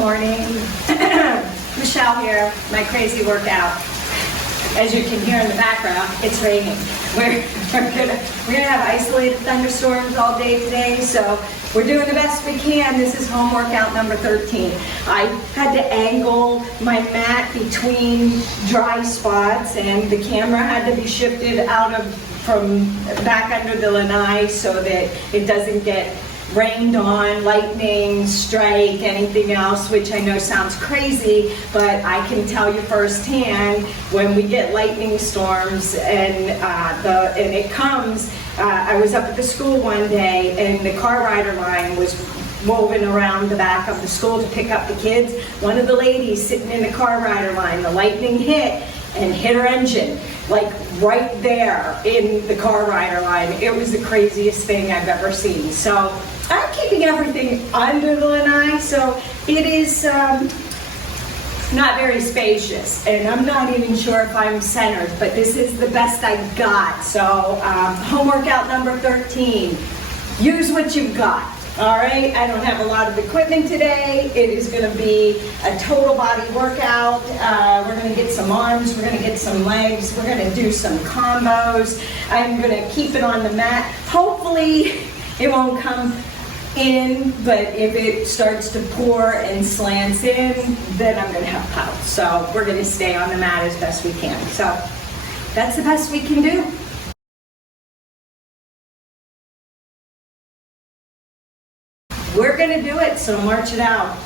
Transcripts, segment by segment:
morning. Michele here, my crazy workout. As you can hear in the background, it's raining. We're gonna have isolated thunderstorms all day today, so we're doing the best we can. This is home workout number 13. I had to angle my mat between dry spots, and the camera had to be shifted from back under the lanai so that it doesn't get rained on, lightning, strike, anything else, which I know sounds crazy, but I can tell you firsthand when we get lightning storms and it comes. I was up at the school one day and the car rider line was woven around the back of the school to pick up the kids. One of the ladies sitting in the car rider line, the lightning hit and hit her engine, like right there in the car rider line. It was the craziest thing I've ever seen. So I'm keeping everything under the lanai, so it is not very spacious, and I'm not even sure if I'm centered, but this is the best I got. So home workout number 13, use what you've got. All right, I don't have a lot of equipment today. It is going to be a total body workout. We're going to get some arms, we're going to get some legs, we're going to do some combos. I'm going to keep it on the mat. Hopefully it won't come in, but if it starts to pour and slants in, then I'm going to have pouts. So we're going to stay on the mat as best we can. So that's the best we can do. We're going to do it, so march it out.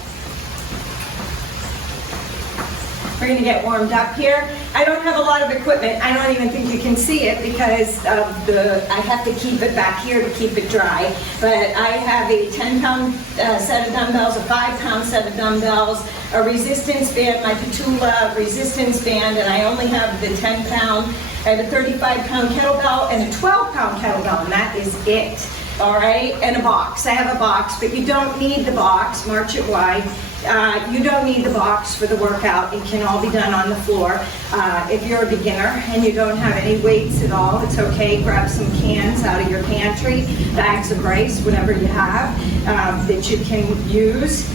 We're going to get warmed up here. I don't have a lot of equipment. I don't even think you can see it because I have to keep it back here to keep it dry. But I have a 10-pound set of dumbbells, a 5-pound set of dumbbells, a resistance band, my Patula resistance band, and I only have the 10-pound. I have a 35-pound kettlebell and a 12-pound kettlebell, and that is it. All right, and a box. I have a box, but you don't need the box. March it wide. You don't need the box for the workout. It can all be done on the floor. If you're a beginner and you don't have any weights at all, it's okay. Grab some cans out of your pantry, bags of rice, whatever you have that you can use.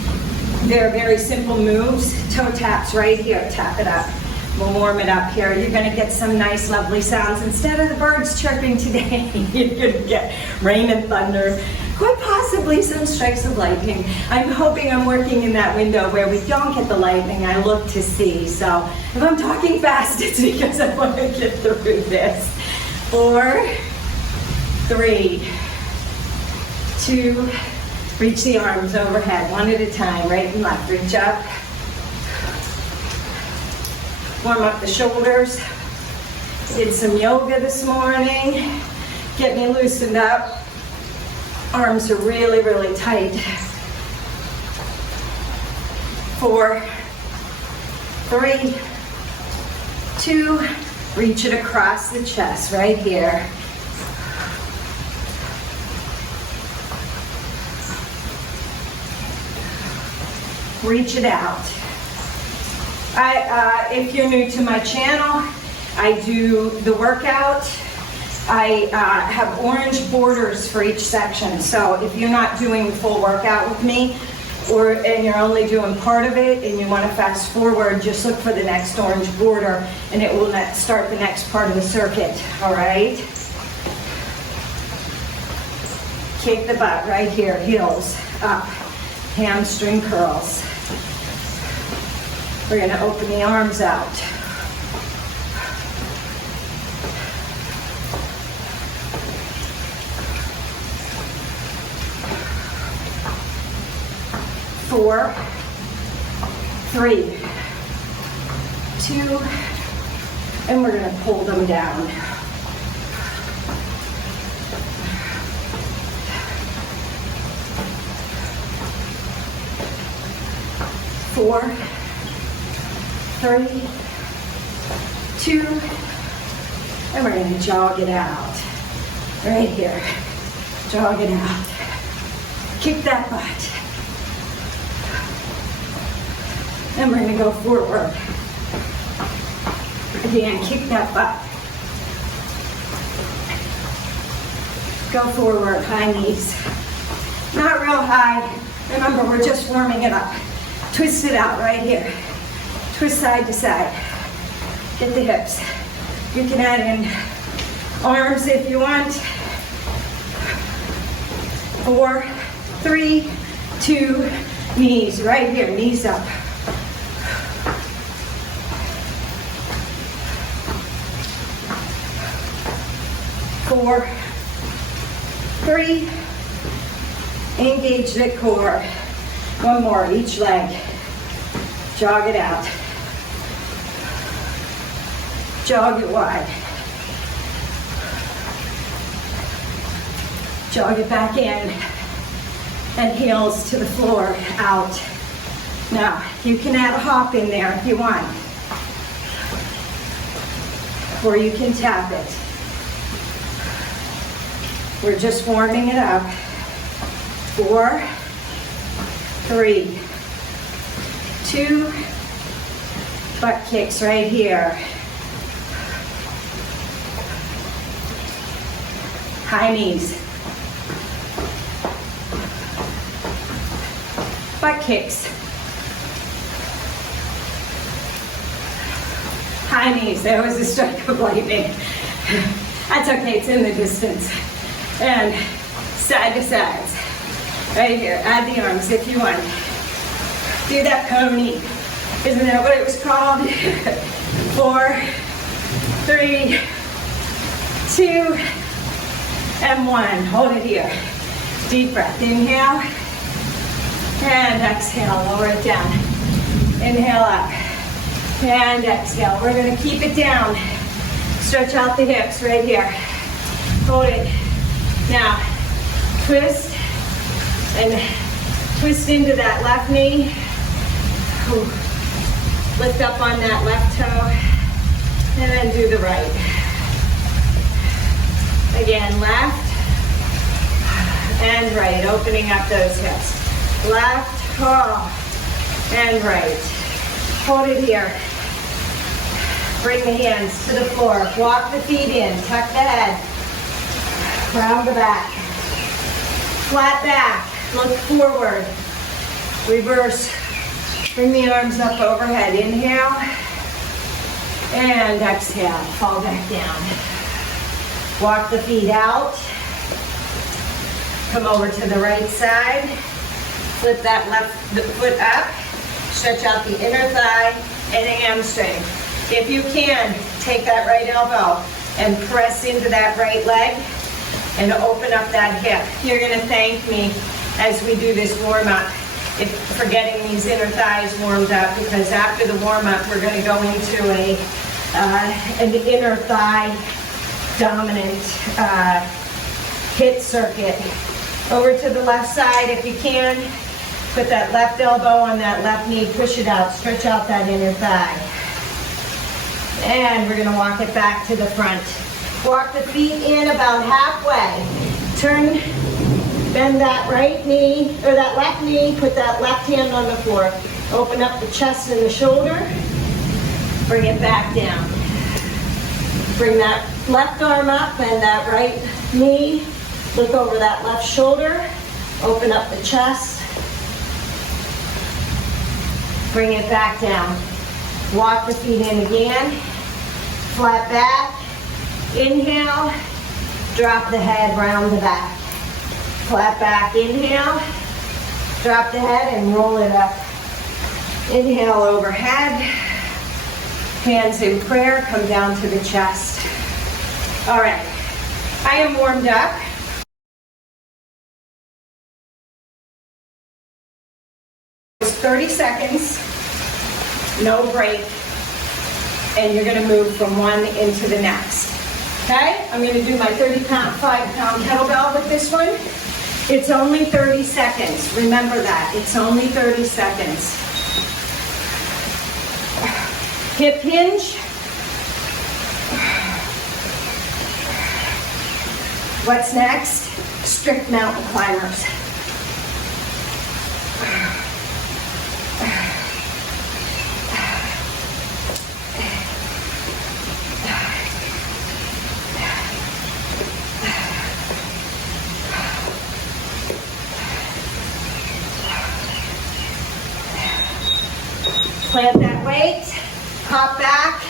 They're very simple moves. Toe taps right here. Tap it up. We'll warm it up here. You're going to get some nice, lovely sounds. Instead of the birds chirping today, you're going to get rain and thunder, quite possibly some strikes of lightning. I'm hoping I'm working in that window where we don't get the lightning. I look to see. So if I'm talking fast, it's because I want to get through this. 4, 3, 2, reach the arms overhead, one at a time, right and left. Reach up. Warm up the shoulders. Did some yoga this morning. Get me loosened up. Arms are really, really tight. 4, 3, 2, reach it across the chest right here. Reach it out. If you're new to my channel, I do the workout. I have orange borders for each section. So if you're not doing the full workout with me, and you're only doing part of it and you want to fast forward, just look for the next orange border and it will start the next part of the circuit. All right? Kick the butt right here, heels up, hamstring curls. We're going to open the arms out. Four, 3, 2, and we're going to pull them down. 4, 3, 2, and we're going to jog it out. Right here. Jog it out. Kick that butt. And we're going to go forward. Again, kick that butt. Go forward, high knees. Not real high. Remember, we're just warming it up. Twist it out right here. Twist side to side. Get the hips. You can add in arms if you want. 4, 3, 2, knees right here, knees up. Four, 3, engage the core. One more, each leg. Jog it out. Jog it wide. Jog it back in. And heels to the floor, out. Now, you can add a hop in there if you want. Or you can tap it. We're just warming it up. 4, 3, 2, butt kicks right here. High knees. Butt kicks. High knees. There was a strike of lightning. That's okay, it's in the distance. And side to sides. Right here. Add the arms if you want. Do that pony. Isn't that what it was called? 4, 3, 2, and 1. Hold it here. Deep breath. Inhale. And exhale. Lower it down. Inhale up. And exhale. We're going to keep it down. Stretch out the hips right here. Hold it. Now, twist and twist into that left knee. Ooh. Lift up on that left toe and then do the right. Again, left and right, opening up those hips. Left, and right. Hold it here. Bring the hands to the floor. Walk the feet in, tuck the head. Round the back. Flat back. Look forward. Reverse. Bring the arms up overhead. Inhale. And exhale. Fall back down. Walk the feet out. Come over to the right side. Flip that left foot up. Stretch out the inner thigh and hamstring. If you can, take that right elbow and press into that right leg. And open up that hip. You're going to thank me as we do this warm-up for getting these inner thighs warmed up, because after the warm-up we're going to go into an inner thigh dominant hit circuit. Over to the left side if you can. Put that left elbow on that left knee. Push it out. Stretch out that inner thigh. And we're going to walk it back to the front. Walk the feet in about halfway. Turn, bend that right knee, or that left knee, put that left hand on the floor. Open up the chest and the shoulder. Bring it back down. Bring that left arm up and that right knee. Look over that left shoulder. Open up the chest. Bring it back down. Walk the feet in again. Flat back. Inhale, drop the head, round the back. Flat back, inhale, drop the head and roll it up. Inhale overhead, hands in prayer, come down to the chest. All right, I am warmed up. It's 30 seconds, no break, and you're gonna move from one into the next. Okay, I'm going to do my 5-pound kettlebell with this one. It's only 30 seconds. Remember that. It's only 30 seconds. Hip hinge. What's next? Strict mountain climbers. Plant that weight, hop back.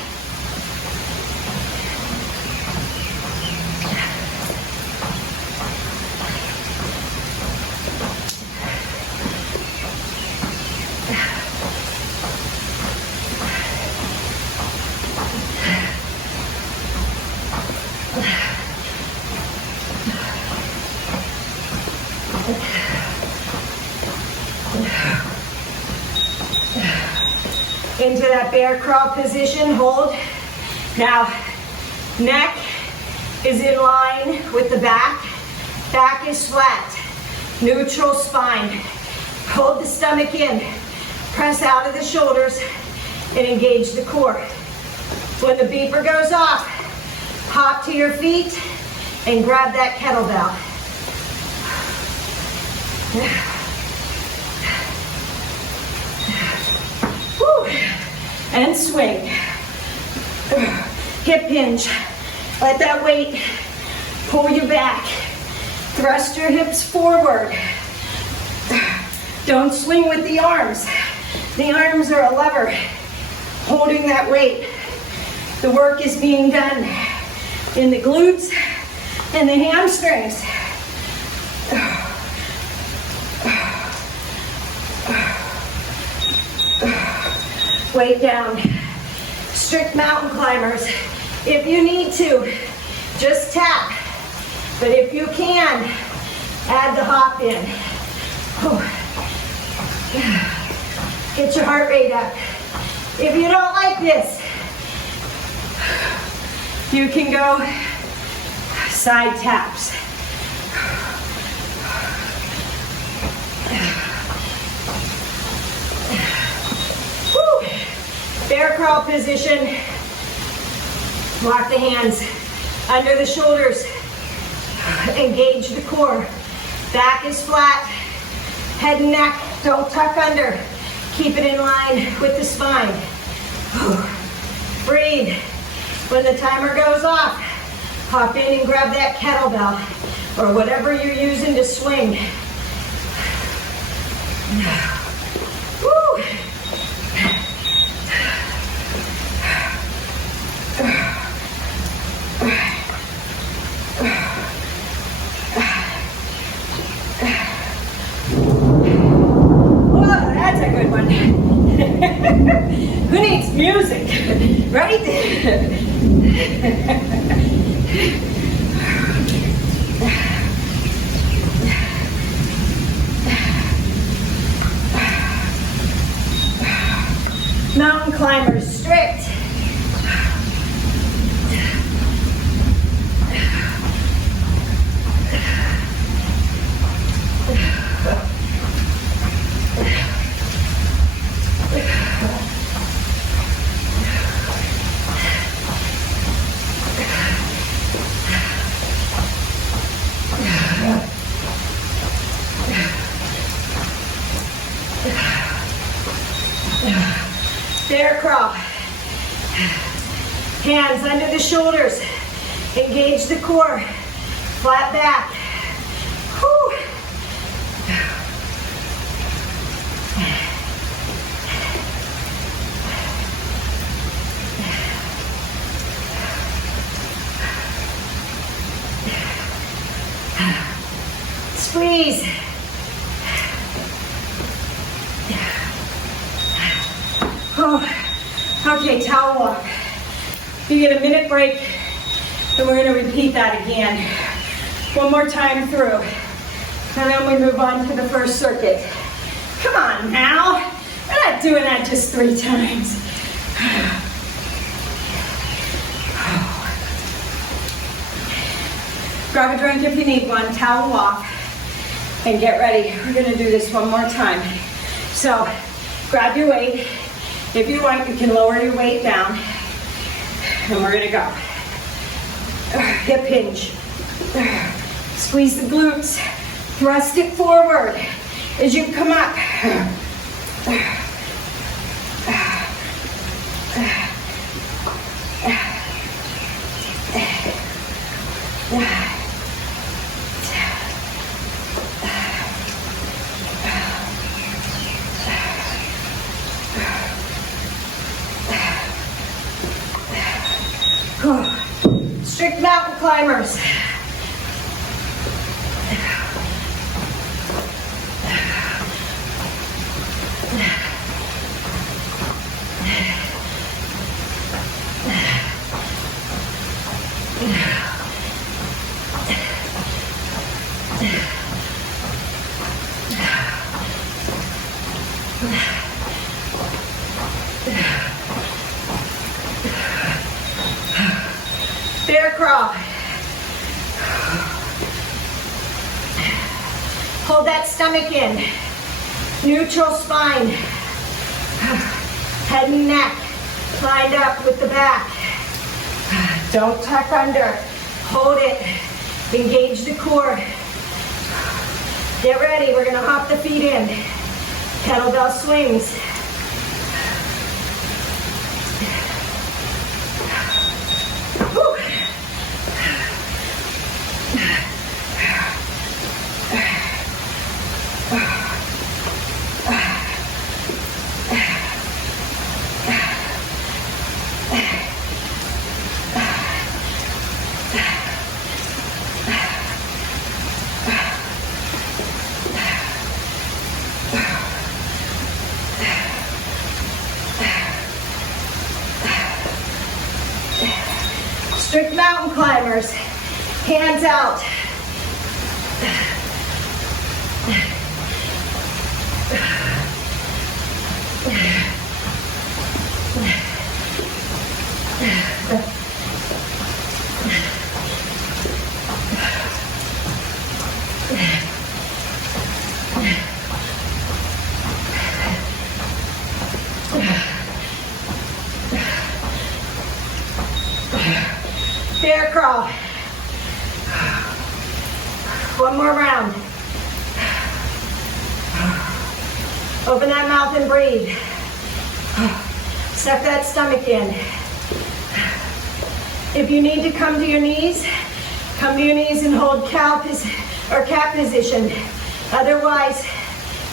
Into that bear crawl position, hold. Now, neck is in line with the back. Back is flat. Neutral spine. Hold the stomach in. Press out of the shoulders and engage the core. When the beeper goes off, hop to your feet and grab that kettlebell. And swing. Hip hinge. Let that weight pull you back. Thrust your hips forward. Don't swing with the arms. The arms are a lever holding that weight. The work is being done in the glutes and the hamstrings. Weight down. Strict mountain climbers. If you need to, just tap. But if you can, add the hop in. Get your heart rate up. If you don't like this, you can go side taps. Bear crawl position. Lock the hands under the shoulders. Engage the core. Back is flat. Head and neck, don't tuck under. Keep it in line with the spine. Breathe. When the timer goes off, hop in and grab that kettlebell or whatever you're using to swing. Woo. Who needs music? Right? Mountain climbers, strict. Bear crawl. Hands under the shoulders. Engage the core. Flat back. Whew. Squeeze. Oh, okay, towel walk. You get a minute break, and we're going to repeat that again. One more time through, and then we move on to the first circuit. Come on now, we're not doing that just 3 times. Grab a drink if you need one, towel walk, and get ready. We're going to do this one more time. So, grab your weight. If you want, you can lower your weight down. And we're gonna go. Hip hinge. Squeeze the glutes. Thrust it forward as you come up. Strict mountain climbers. Bear crawl. Hold that stomach in. Neutral spine. Head and neck lined up with the back. Don't tuck under. Hold it. Engage the core. Get ready. We're going to hop the feet in. Kettlebell swings. Woo. Strict mountain climbers, hands out. Bear crawl. One more round. Open that mouth and breathe. Suck that stomach in. If you need to come to your knees and hold cat position. Otherwise,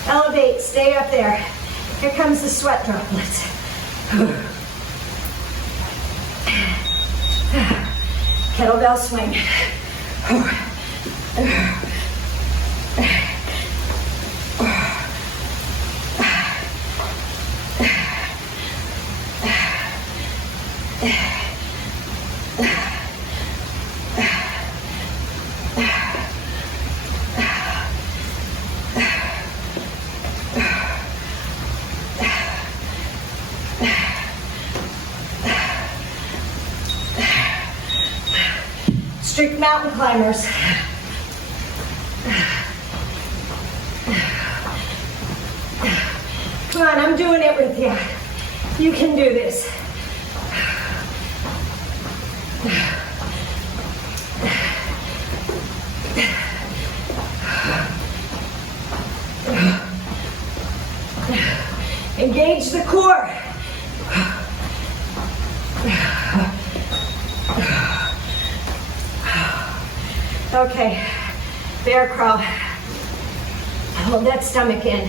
elevate, stay up there. Here comes the sweat droplets. Kettlebell swing. Strict mountain climbers. Come on, I'm doing it with you. You can do this. Engage the core. Okay, bear crawl. Hold that stomach in.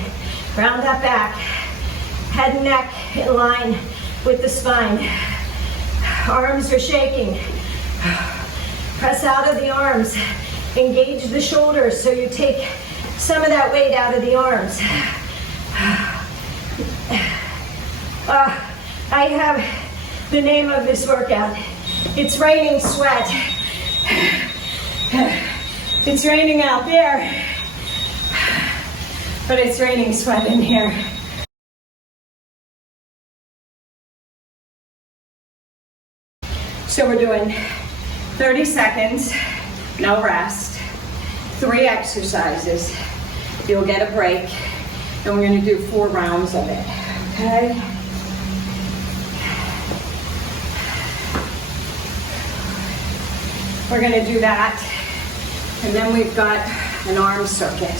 Round that back. Head and neck in line with the spine. Arms are shaking. Press out of the arms. Engage the shoulders so you take some of that weight out of the arms. I have the name of this workout. It's raining sweat. It's raining out there, but it's raining sweat in here. So we're doing 30 seconds, no rest, 3 exercises. You'll get a break, and we're going to do 4 rounds of it, okay? We're going to do that, and then we've got an arm circuit.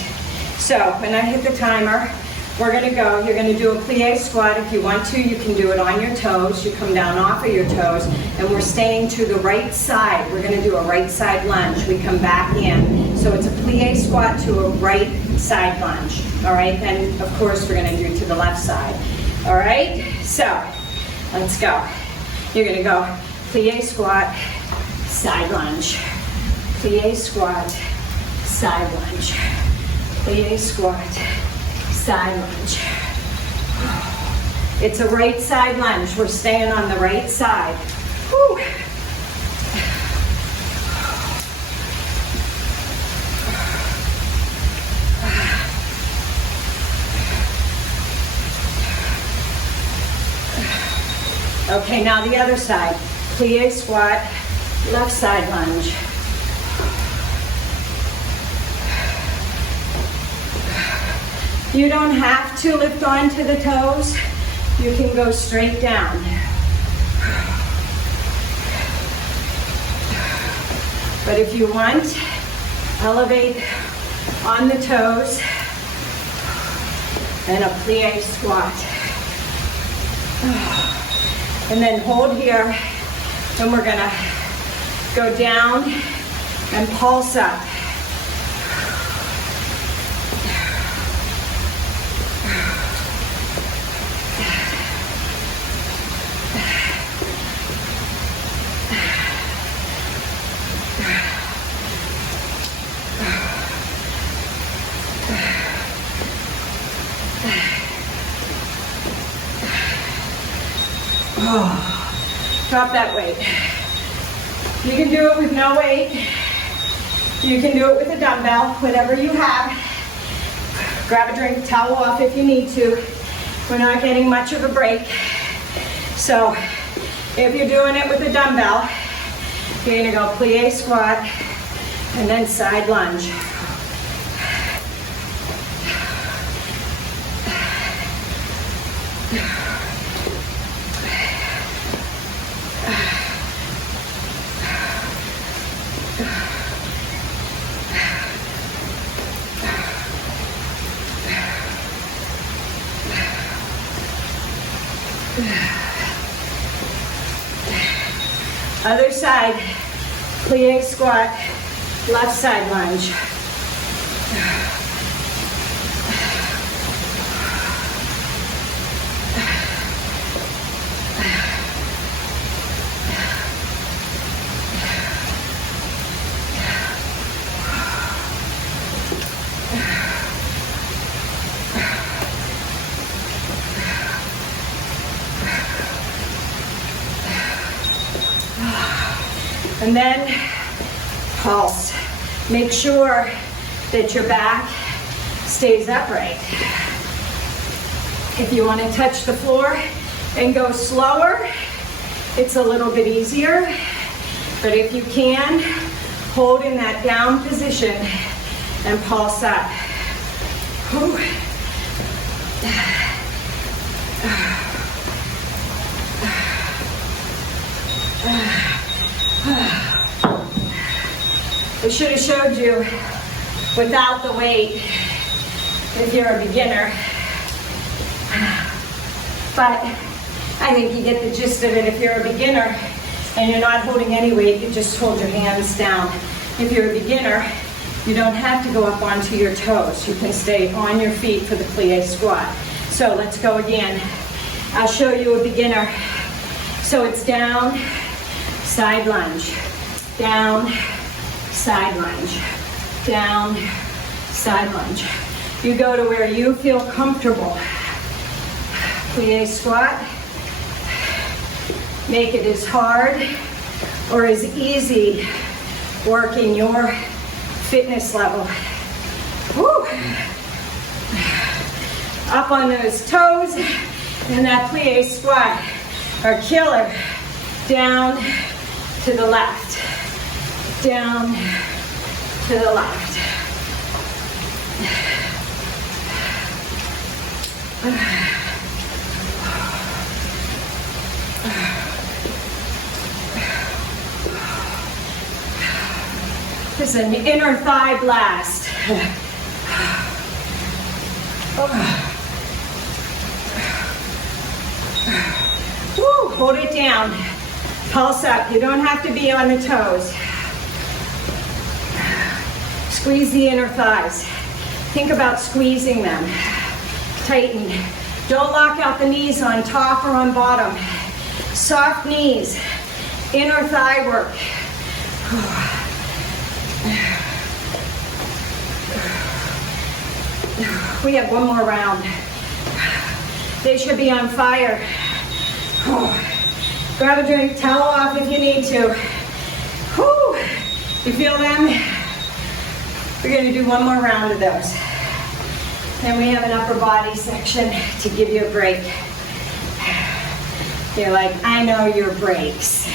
So when I hit the timer, we're going to go. You're going to do a plie squat. If you want to, you can do it on your toes. You come down off of your toes, and we're staying to the right side. We're going to do a right side lunge. We come back in. So it's a plie squat to a right side lunge. All right, and of course we're going to do it to the left side. All right, so let's go. You're going to go plie squat, side lunge, plie squat, side lunge, plie squat, side lunge. It's a right side lunge. We're staying on the right side. Whew. Okay, now the other side. Plie squat, left side lunge. You don't have to lift onto the toes. You can go straight down. But if you want, elevate on the toes and a plie squat. And then hold here, and we're gonna go down and pulse up. Drop that weight. You can do it with no weight. You can do it with a dumbbell, whatever you have. Grab a drink, towel off if you need to. We're not getting much of a break. So if you're doing it with a dumbbell, you're gonna go plie squat and then side lunge. Other side, plie squat, left side lunge. And then pulse. Make sure that your back stays upright. If you want to touch the floor and go slower, it's a little bit easier. But if you can, hold in that down position and pulse up. Whew. I should have showed you without the weight if you're a beginner. But I think you get the gist of it. If you're a beginner and you're not holding any weight, you just hold your hands down. If you're a beginner, you don't have to go up onto your toes. You can stay on your feet for the plie squat. So let's go again. I'll show you a beginner. So it's down, side lunge, down, side lunge, down, side lunge. You go to where you feel comfortable. Plie squat. Make it as hard or as easy working your fitness level. Woo. Up on those toes and that plie squat or killer. Down to the left. Down to the left. This is an inner thigh blast. Woo, hold it down. Pulse up. You don't have to be on the toes. Squeeze the inner thighs. Think about squeezing them. Tighten. Don't lock out the knees on top or on bottom. Soft knees. Inner thigh work. We have one more round. They should be on fire. Grab a drink, towel off if you need to. Whew. You feel them? We're gonna do one more round of those. Then we have an upper body section to give you a break. You're like, I know your breaks.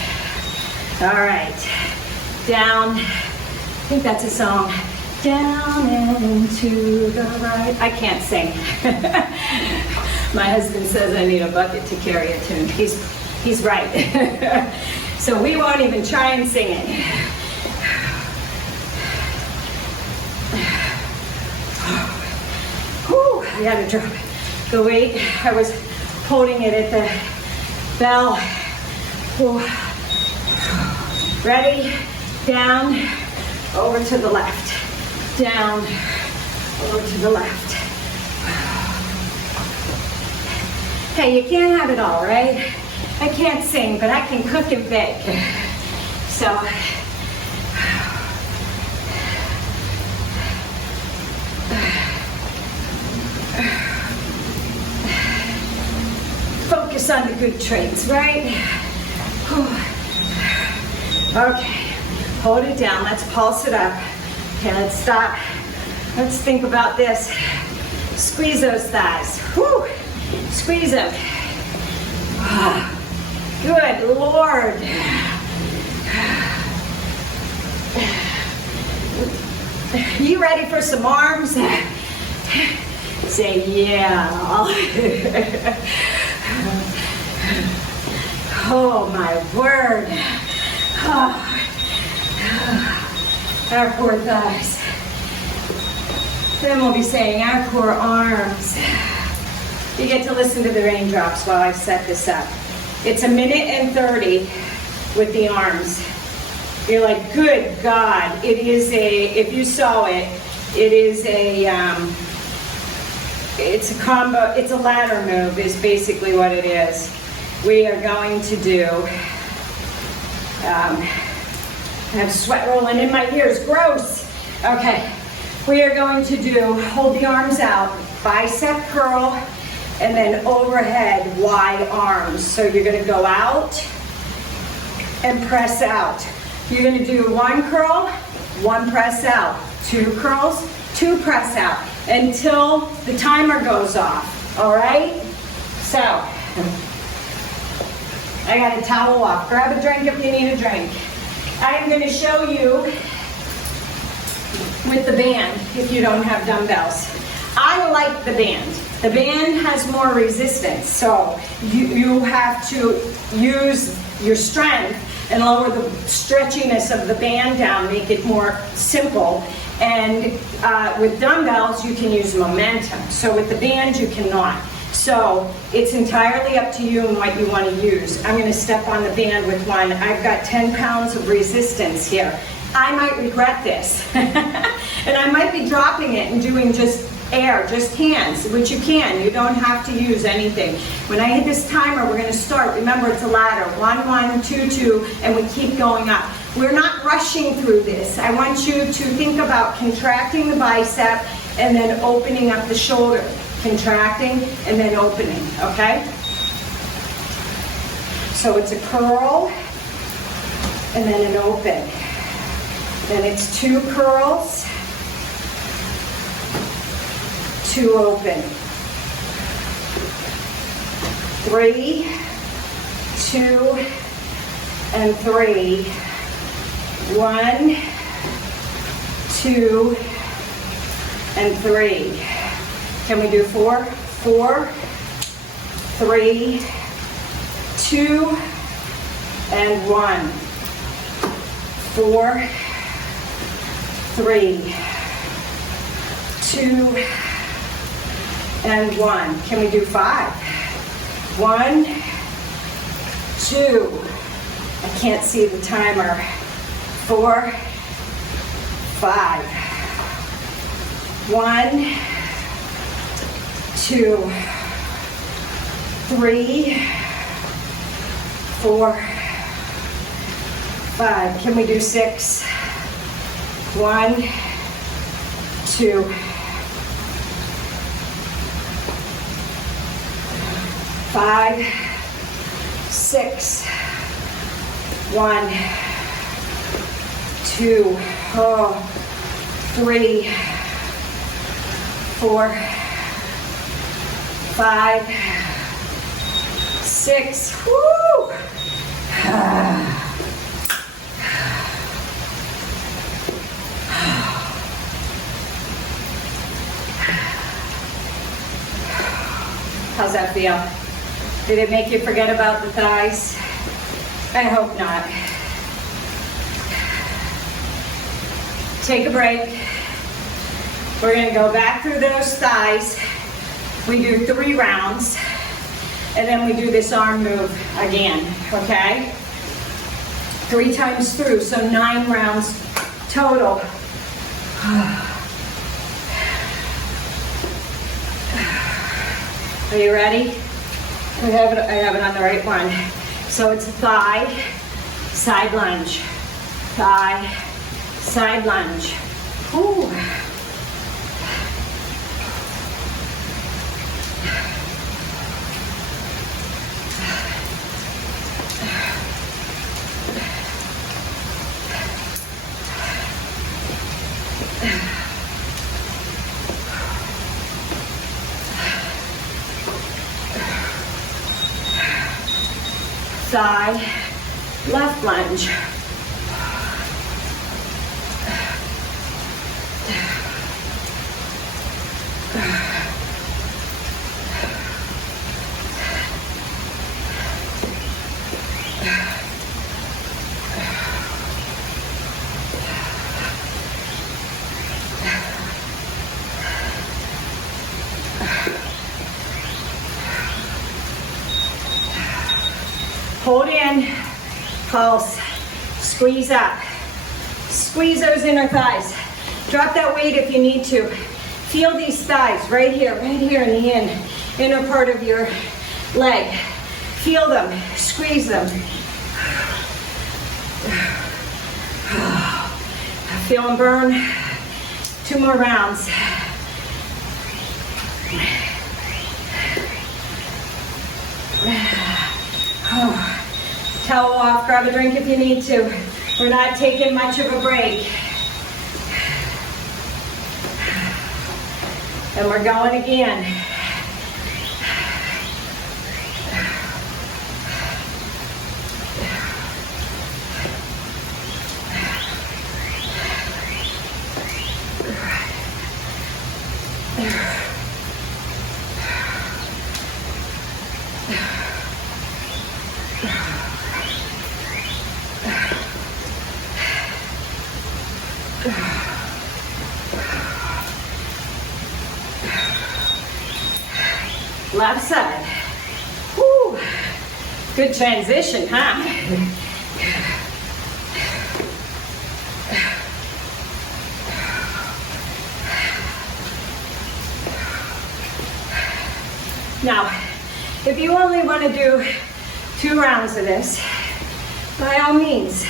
All right, down, I think that's a song. Down and to the right. I can't sing. My husband says I need a bucket to carry a tune. He's right. So we won't even try and sing it. Whew, I gotta drop the weight. I was holding it at the bell. Whew. Ready? Down, over to the left. Down, over to the left. Hey, you can't have it all, right? I can't sing, but I can cook and bake. So, focus on the good traits, right? Okay, hold it down. Let's pulse it up. Okay, let's stop. Let's think about this. Squeeze those thighs. Whew. Squeeze them. Good Lord. You ready for some arms? Say yeah. Oh my word. Our core thighs. Then we'll be saying our core arms. You get to listen to the raindrops while I set this up. It's 1 minute and 30 with the arms. You're like, good God, it is if you saw it, it is it's a combo, it's a ladder move is basically what it is. We are going to do, I have sweat rolling in my ears, gross. Okay, we are going to do, hold the arms out, bicep curl, and then overhead wide arms. So you're gonna go out and press out. You're gonna do 1 curl, 1 press out, 2 curls, 2 press out, until the timer goes off, all right? So, I got a towel off. Grab a drink if you need a drink. I am gonna show you with the band if you don't have dumbbells. I like the band. The band has more resistance, so you have to use your strength and lower the stretchiness of the band down, make it more simple. And with dumbbells, you can use momentum. So with the band, you cannot. So it's entirely up to you and what you want to use. I'm going to step on the band with one. I've got 10 pounds of resistance here. I might regret this. And I might be dropping it and doing just air, just hands, which you can. You don't have to use anything. When I hit this timer, we're going to start. Remember, it's a ladder. 1, 1, 2, 2, and we keep going up. We're not rushing through this. I want you to think about contracting the bicep and then opening up the shoulder. Contracting and then opening, okay? So it's a curl and then an open. Then it's 2 curls, 2 open. 3, 2, and 3. 1, 2, and 3. Can we do 4? 4, 3, 2, and 1. 4, 3, 2, and 1. Can we do 5? 1, 2. I can't see the timer. 4, 5. 1, 2, 3, 4, 5. Can we do 6? 1, 2, 5, 6, 1, 2, 3, 4, 5, 6. Woo! How's that feel? Did it make you forget about the thighs? I hope not. Take a break. We're going to go back through those thighs. We do 3 rounds, and then we do this arm move again, okay? 3 times through, so 9 rounds total. Are you ready? I have it on the right one. So it's thigh, side lunge, thigh, side lunge. Ooh. Thigh, left lunge. Hold in, pulse, squeeze up. Squeeze those inner thighs. Drop that weight if you need to. Feel these thighs right here in the inner part of your leg. Feel them, squeeze them. Feel them burn. 2 more rounds. Towel off, grab a drink if you need to. We're not taking much of a break. And we're going again. Left side. Woo. Good transition, huh? Now, if you only want to do 2 rounds of this, by all means.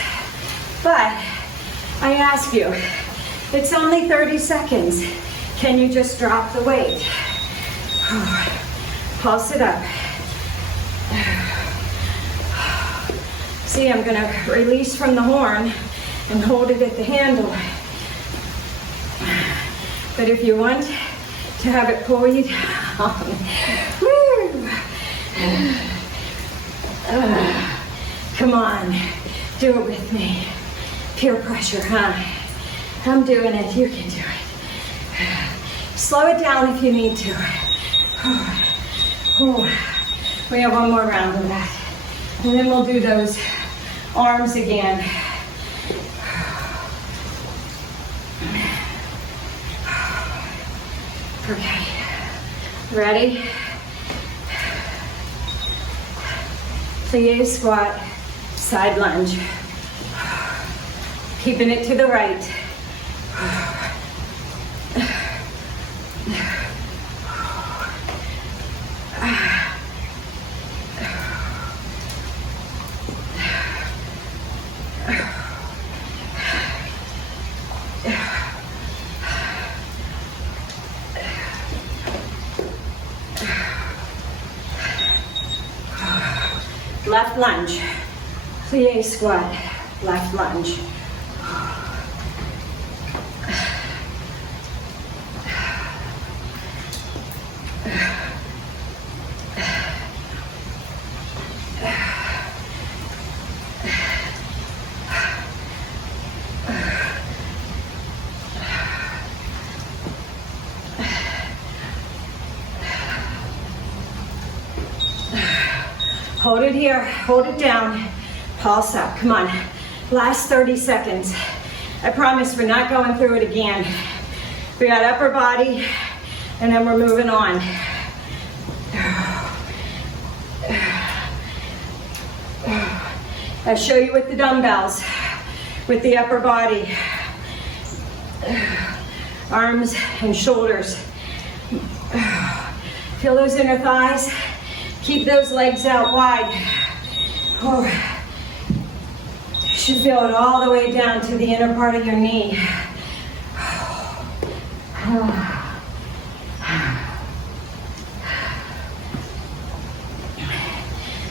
But I ask you, it's only 30 seconds. Can you just drop the weight? Pulse it up. See, I'm gonna release from the horn and hold it at the handle. But if you want to have it pull you down, woo. Come on, do it with me. Peer pressure, huh? I'm doing it, you can do it. Slow it down if you need to. We have 1 more round of that. And then we'll do those arms again. Okay, ready? Plie squat, side lunge. Keeping it to the right. left lunge. Plie squat, left lunge. Hold it here, hold it down, pulse up, come on. Last 30 seconds. I promise we're not going through it again. We got upper body, and then we're moving on. I'll show you with the dumbbells, with the upper body. Arms and shoulders. Feel those inner thighs. Keep those legs out wide. Oh. You should feel it all the way down to the inner part of your knee.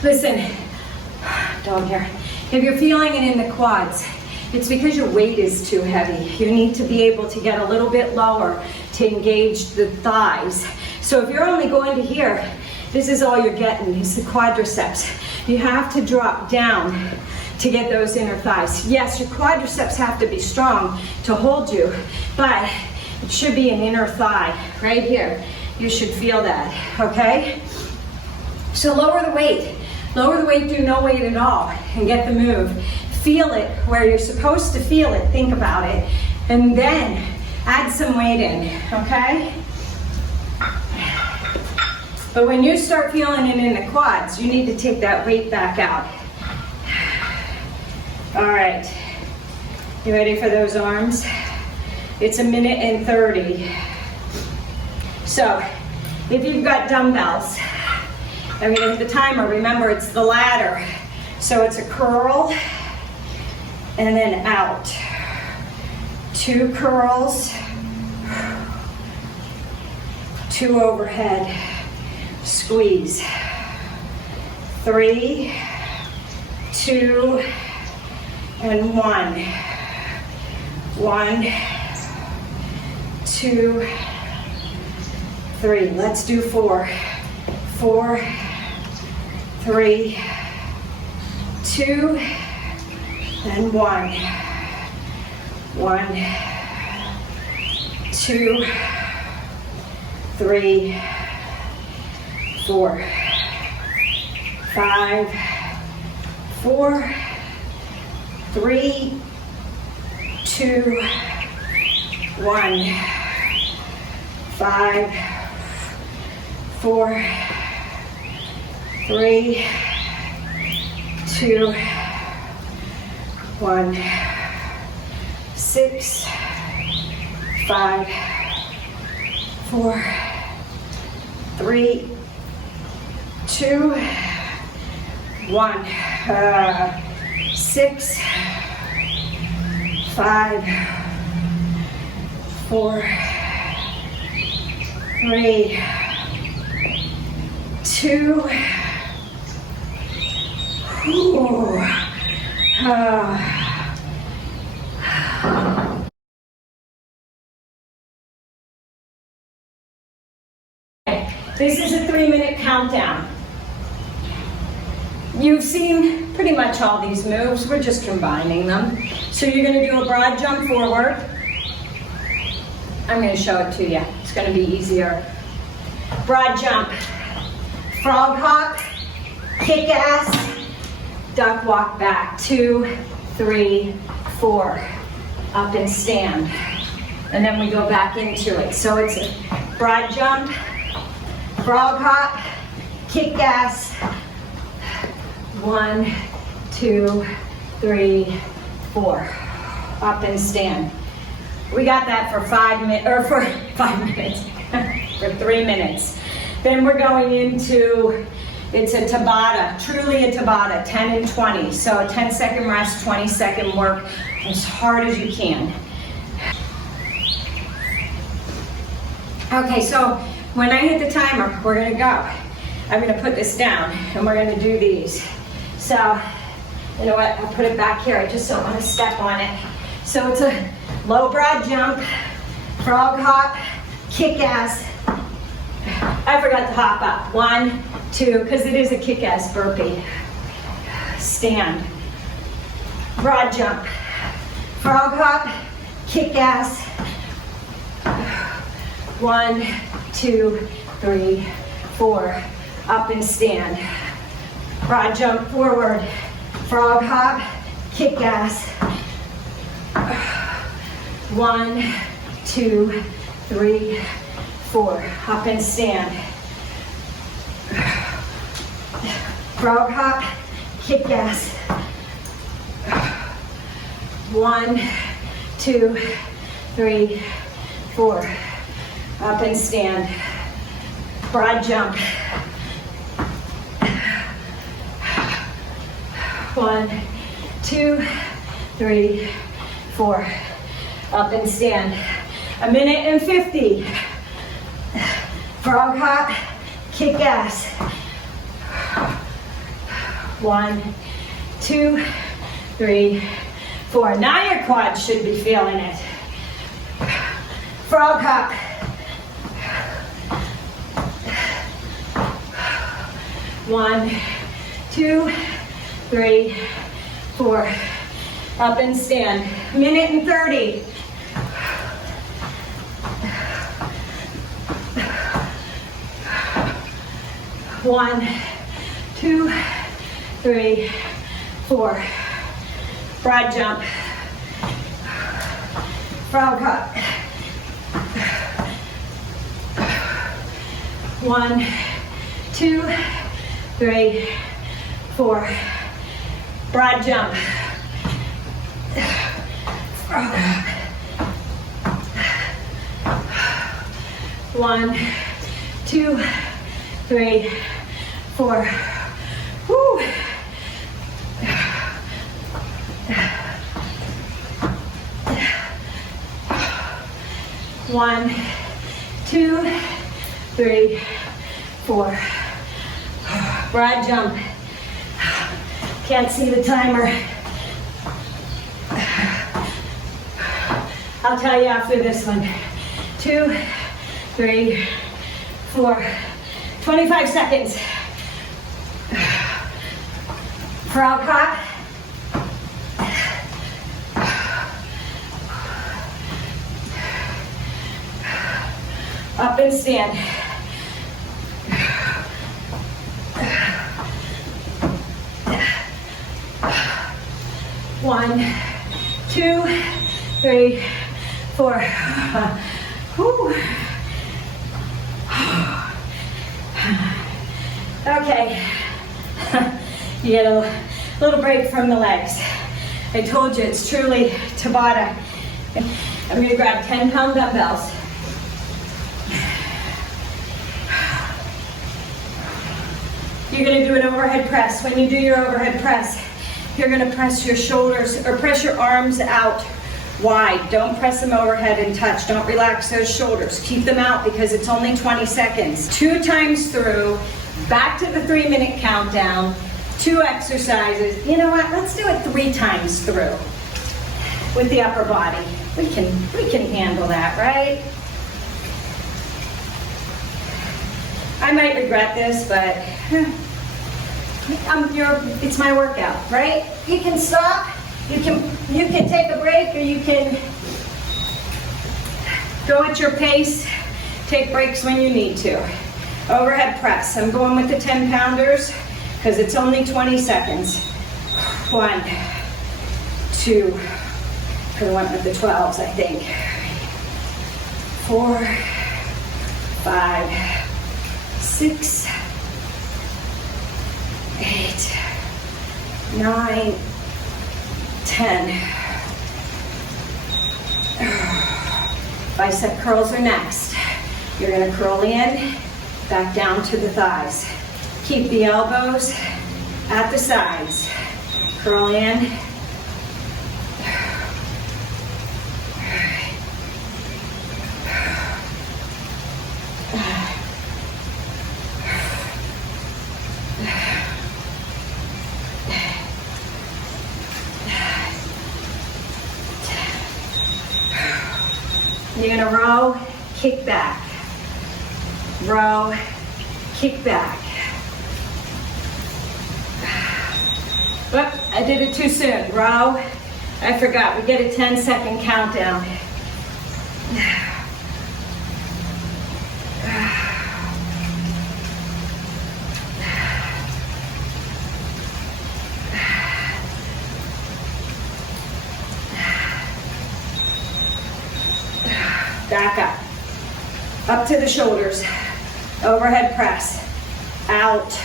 Listen, dog here. If you're feeling it in the quads, it's because your weight is too heavy. You need to be able to get a little bit lower to engage the thighs. So if you're only going to here, this is all you're getting, is the quadriceps. You have to drop down to get those inner thighs. Yes, your quadriceps have to be strong to hold you, but it should be an inner thigh right here. You should feel that, okay? So lower the weight. Lower the weight through no weight at all and get the move. Feel it where you're supposed to feel it, think about it, and then add some weight in, okay? But when you start feeling it in the quads, you need to take that weight back out. All right, you ready for those arms? It's 1 minute and 30. So, if you've got dumbbells, I'm gonna hit the timer. Remember, it's the ladder. So it's a curl, and then out. 2 curls, 2 overhead. Squeeze. 3, 2, and 1. 1, 2, 3. Let's do 4. 4, 3, 2, and 1. 1, 2, 3, 4, 5, 4, 3, 2, 1, 5, 4, 3, 2, 1, 6, 5, 4, 3, 2, 1, 6, 5, 4, 3, 2, This is a 3-minute countdown. You've seen pretty much all these moves. We're just combining them. So you're going to do a broad jump forward. I'm going to show it to you. It's going to be easier. Broad jump. Frog hop. Kick ass. Duck walk back. 2, 3, 4. Up and stand. And then we go back into it. So it's a broad jump. Frog hop. Kick ass. 1, 2, 3, 4. Up and stand. We got that for 5 minutes, or for 5 minutes, for 3 minutes. Then we're going into, it's a Tabata, truly a Tabata, 10 and 20. So a 10-second rest, 20-second work, as hard as you can. Okay, so when I hit the timer, we're gonna go. I'm gonna put this down, and we're gonna do these. So, you know what, I'll put it back here. I just don't want to step on it. So it's a low broad jump, frog hop, kick ass. I forgot to hop up. 1, 2, because it is a kick ass burpee. Stand, broad jump, frog hop, kick ass. 1, 2, 3, 4, up and stand. Broad jump forward, frog hop, kick ass. 1, 2, 3, 4, up and stand. Frog hop, kick ass. 1, 2, 3, 4, up and stand. Broad jump. 1, 2, 3, 4, up and stand. 1:50. Frog hop, kick ass. 1, 2, 3, 4. Now your quads should be feeling it. Frog hop. 1, 2, 3, 4. Up and stand. 1:30. 1, 2, 3, 4. Broad jump. Frog hop. 1, 2, 3, 4. Broad jump. Frog hop. 1, 2, 3, 4. Woo. 1, 2, 3, 4. Broad jump. Can't see the timer. I'll tell you after this one. 2, 3, 4. 25 seconds. Frog hop. Up and stand. One, 2, 3, 4. Whew. Okay, you get a little break from the legs. I told you it's truly Tabata. I'm going to grab 10-pound dumbbells. You're going to do an overhead press. When you do your overhead press, you're going to press your shoulders or press your arms out wide. Don't press them overhead and touch. Don't relax those shoulders. Keep them out because it's only 20 seconds. 2 times through, back to the 3-minute countdown, 2 exercises. You know what? Let's do it 3 times through with the upper body. We can handle that, right? I might regret this, but it's my workout, right? You can stop, you can take a break, or you can go at your pace, take breaks when you need to. Overhead press. I'm going with the 10-pounders because it's only 20 seconds. 1, 2, could have went with the 12s, I think. 4, 5, 6, 8, 9, 10. Bicep curls are next. You're going to curl in, back down to the thighs. Keep the elbows at the sides. Curl in. kick back. Row, kick back. Whoop, I did it too soon. Row, I forgot, we get a 10-second countdown. Back up to the shoulders, overhead press, out.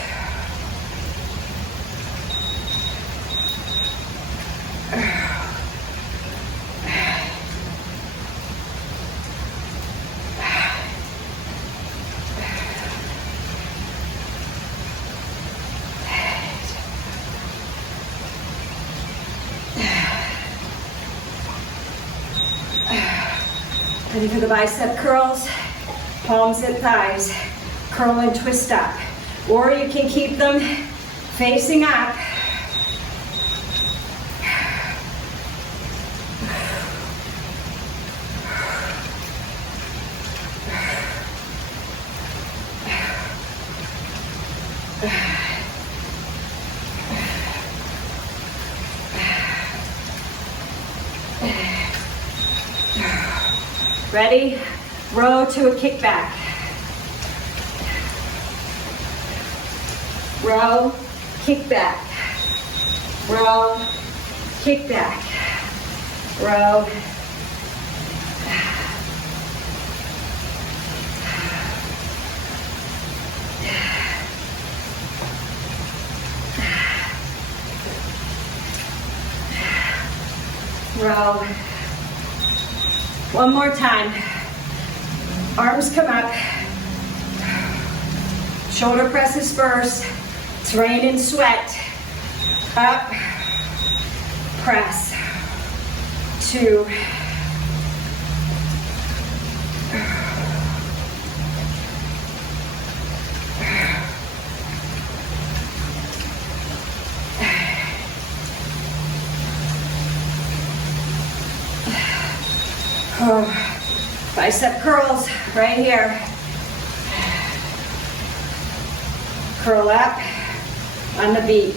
Ready for the bicep curls, palms at thighs, curl and twist up. Or you can keep them facing up. Ready? Row to a kickback. Row, kickback. Row, kickback. Row. Row. One more time. Arms come up. Shoulder presses first. It's rain and sweat. Up. Press. 2. Bicep curls right here. Curl up on the beat.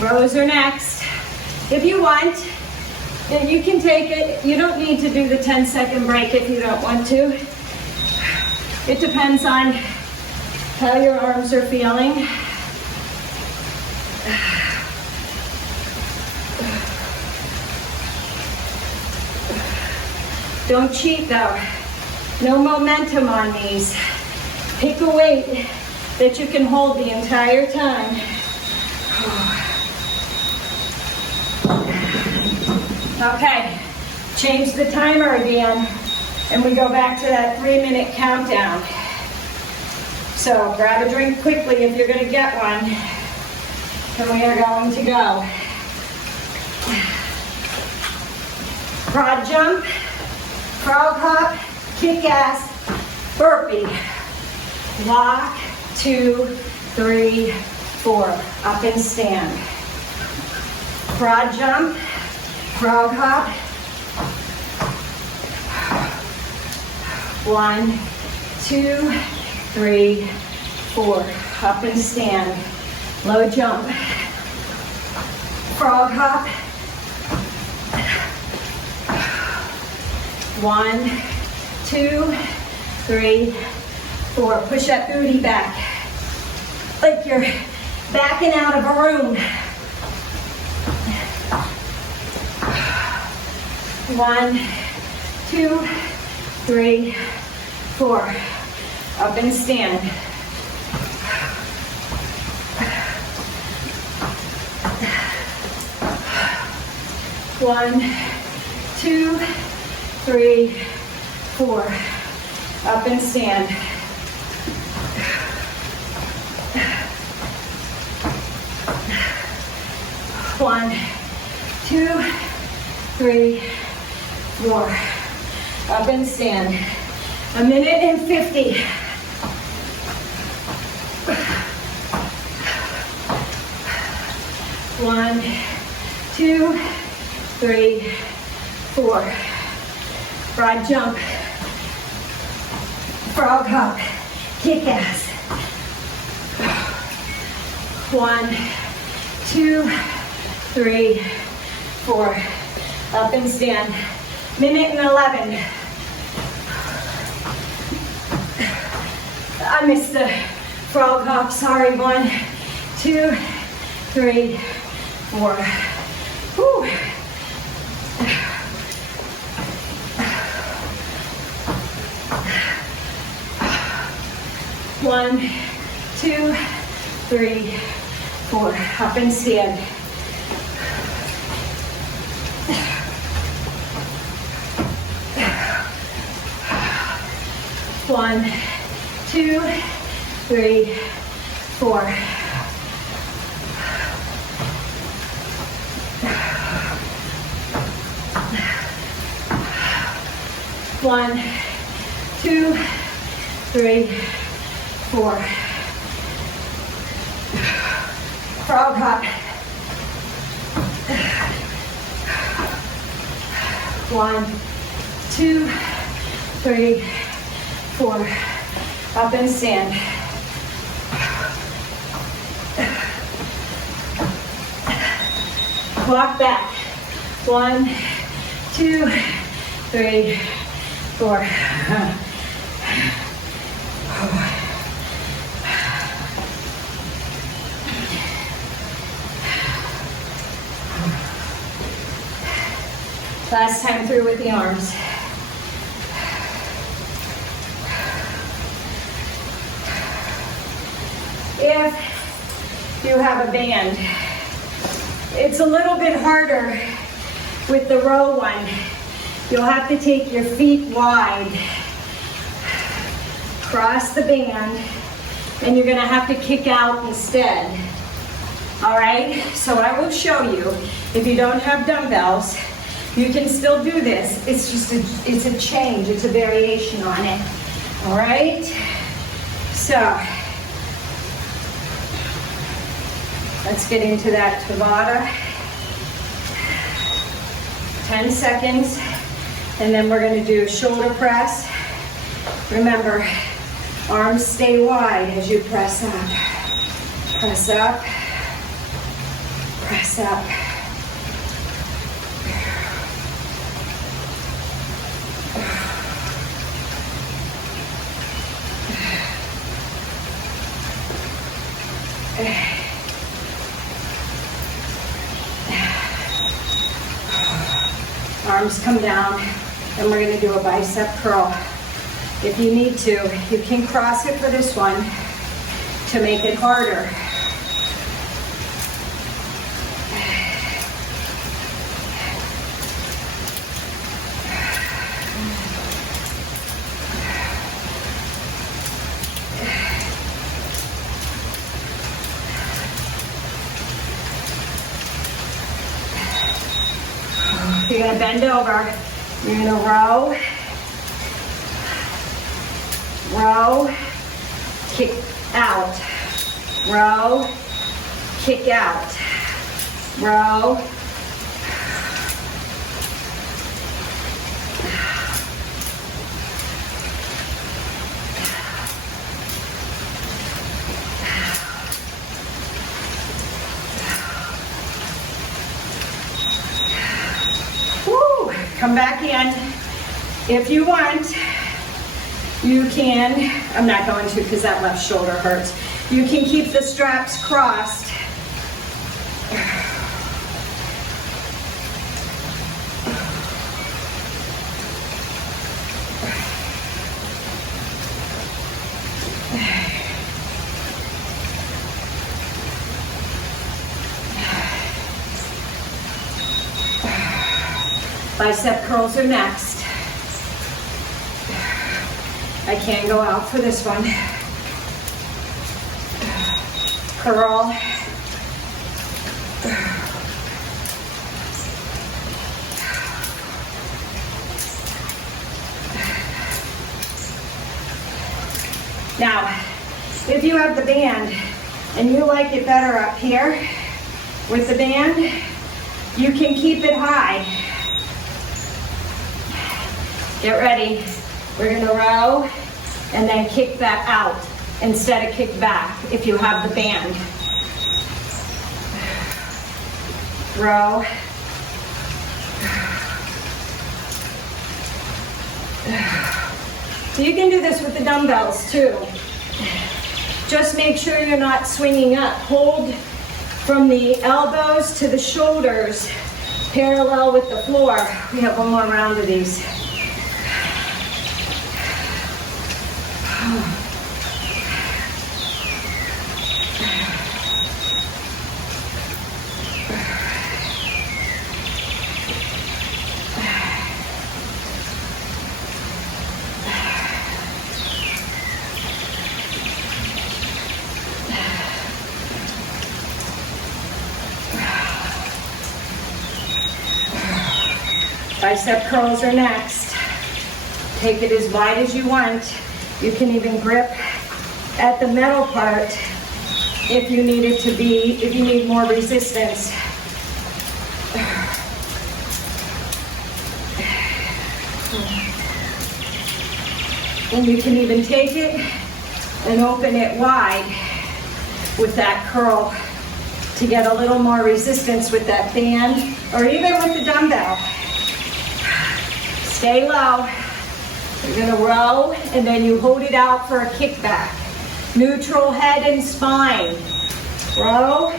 Rows are next. If you want, then you can take it. You don't need to do the 10-second break if you don't want to. It depends on how your arms are feeling. Don't cheat though. No momentum on these. Pick a weight that you can hold the entire time. Okay, change the timer again, and we go back to that 3-minute countdown. So grab a drink quickly if you're going to get one, and we are going to go. Quad jump, frog hop, kick ass, burpee. Lock, 2, 3, 4, up and stand. Quad jump, frog hop. 1, 2, 3, 4, up and stand. Low jump, frog hop. 1, 2, 3, 4. Push that booty back like you're backing out of a room. 1, 2, 3, 4. Up and stand. 1, 2, 3, 4. Up and stand. 1, 1, 2, 3, 4. Up and stand. 1 minute and 50. One, 2, 3, 4. Broad jump. Frog hop. Kick ass. 1, 2, 3, 4. Up and stand. Minute and 11. I missed the frog hop. Sorry. 1, 2, 3, 4. Whew. 1, 2, 3, 4. Up and stand. One, 2, 3, 4. 1, 2, 3, 4. Frog hop. 1, 2, 3, 4. Up and stand. Walk back. 1, 2, 3, 4. Last time through with the arms. If you have a band, it's a little bit harder with the row one. You'll have to take your feet wide, cross the band, and you're gonna have to kick out instead. All right, so I will show you. If you don't have dumbbells, you can still do this. It's just it's a change, it's a variation on it. All right, so let's get into that Tabata. 10 seconds, and then we're gonna do shoulder press. Remember, arms stay wide as you press up. Press up, press up. Arms come down, and we're going to do a bicep curl. If you need to, you can cross it for this one to make it harder. You're going to bend over. You're going to row, row, kick out, row, kick out, row, come back in. If you want, you can, I'm not going to because that left shoulder hurts. You can keep the straps crossed. Bicep curls are next. I can go out for this one. Curl. Now, if you have the band and you like it better up here with the band, you can keep it high. Get ready. We're gonna row and then kick that out instead of kick back if you have the band. Row. You can do this with the dumbbells too. Just make sure you're not swinging up. Hold from the elbows to the shoulders, parallel with the floor. We have one more round of these. Bicep curls are next. Take it as wide as you want. You can even grip at the metal part if you need it to be, if you need more resistance. And you can even take it and open it wide with that curl to get a little more resistance with that band or even with the dumbbell. Stay low. You're gonna row and then you hold it out for a kickback. Neutral head and spine. Row.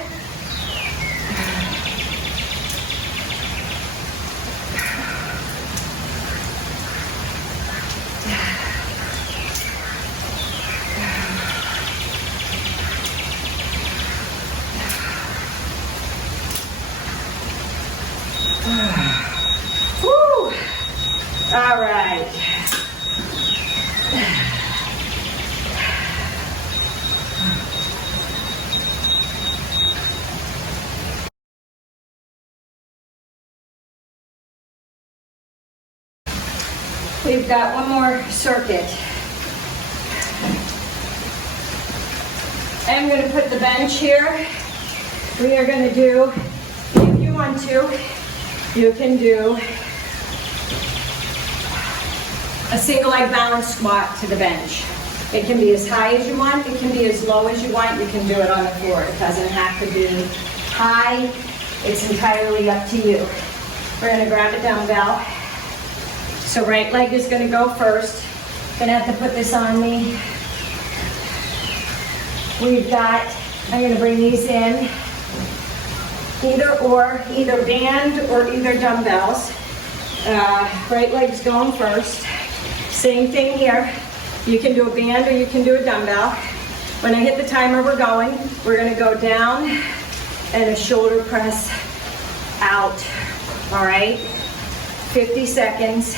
Woo. All right. We've got one more circuit. I'm going to put the bench here. We are going to do, if you want to, you can do a single leg balance squat to the bench. It can be as high as you want, it can be as low as you want, you can do it on the floor. It doesn't have to be high, it's entirely up to you. We're gonna grab a dumbbell. So right leg is gonna go first. Gonna have to put this on me. We've got, I'm gonna bring these in, either band or either dumbbells. Right leg's going first. Same thing here. You can do a band or you can do a dumbbell. When I hit the timer, we're going. We're gonna go down and a shoulder press out. All right? 50 seconds.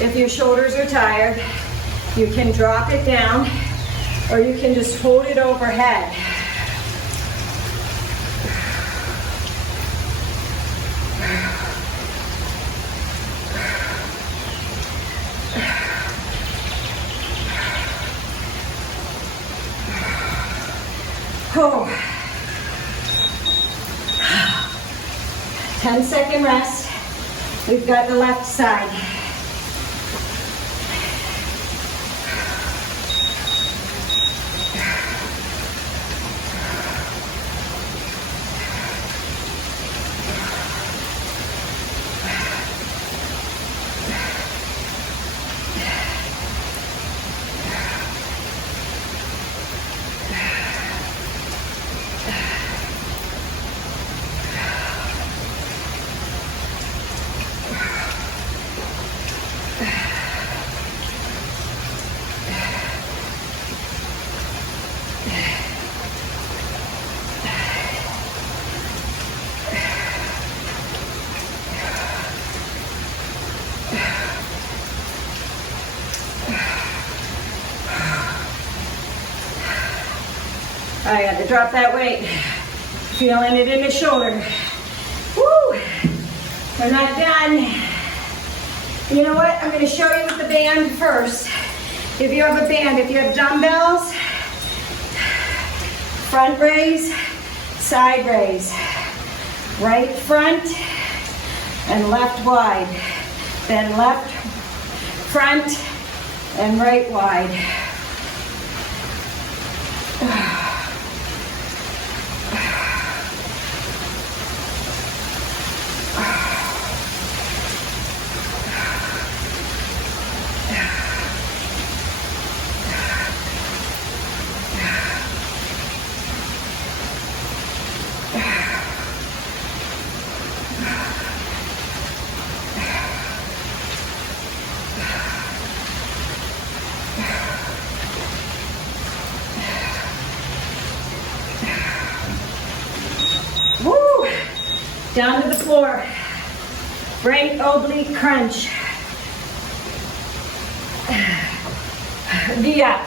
If your shoulders are tired, you can drop it down or you can just hold it overhead. Oh. 10-second rest. We've got the left side. I got to drop that weight. Feeling it in the shoulder. Woo! We're not done. You know what? I'm going to show you with the band first. If you have a band, if you have dumbbells, front raise, side raise. Right front and left wide. Then left front and right wide. Down to the floor. Right oblique crunch. V up.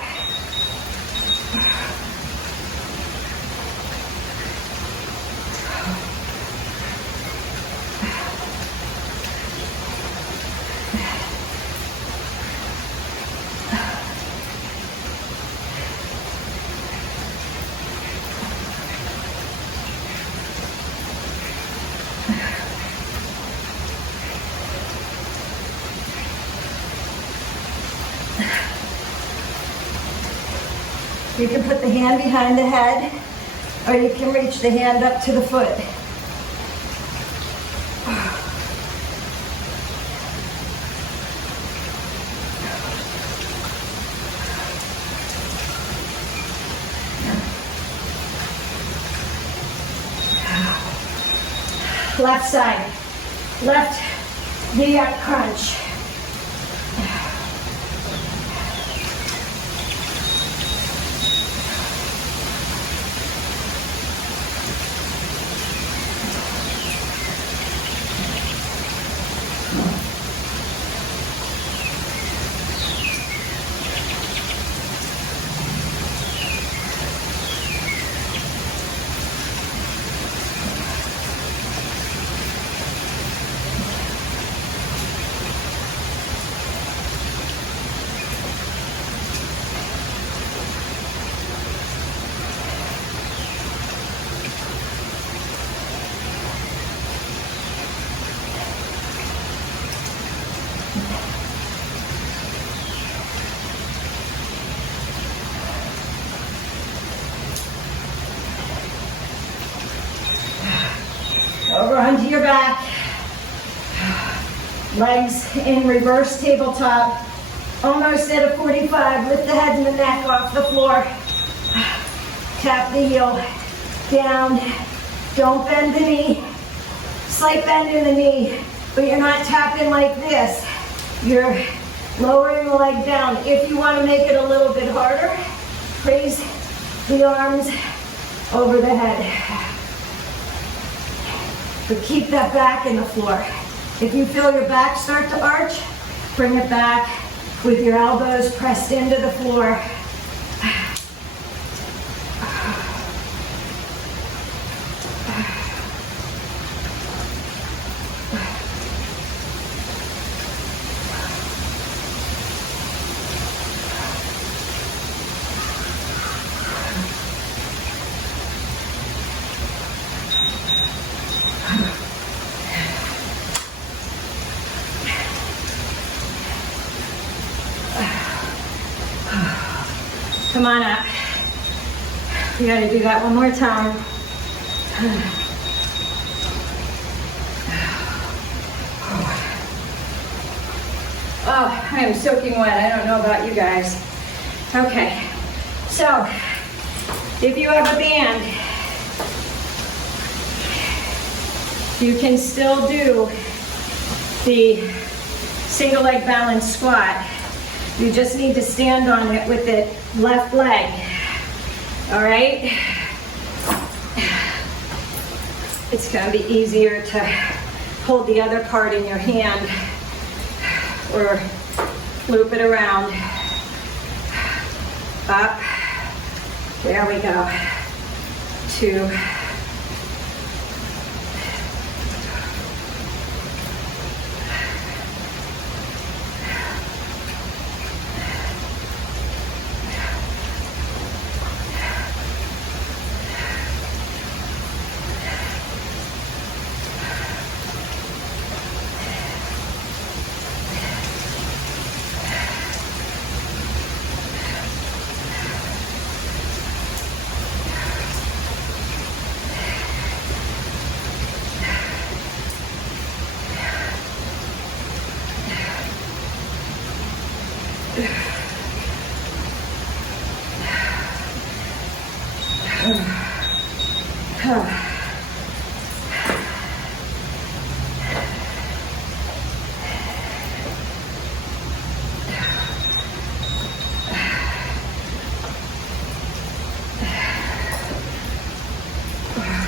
You can put the hand behind the head, or you can reach the hand up to the foot. Left side, left V-up crunch. Over onto your back. Legs in reverse tabletop. Almost at a 45. Lift the head and the neck off the floor. Tap the heel down. Don't bend the knee. Slight bend in the knee, but you're not tapping like this. You're lowering the leg down. If you want to make it a little bit harder, raise the arms over the head. But keep that back in the floor. If you feel your back start to arch, bring it back with your elbows pressed into the floor. Come on up. You gotta do that one more time. Oh, I am soaking wet. I don't know about you guys. Okay, so if you have a band, you can still do the single leg balance squat. You just need to stand on it with the left leg. All right? It's gonna be easier to hold the other part in your hand or loop it around. Up. There we go. 2.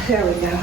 There we go.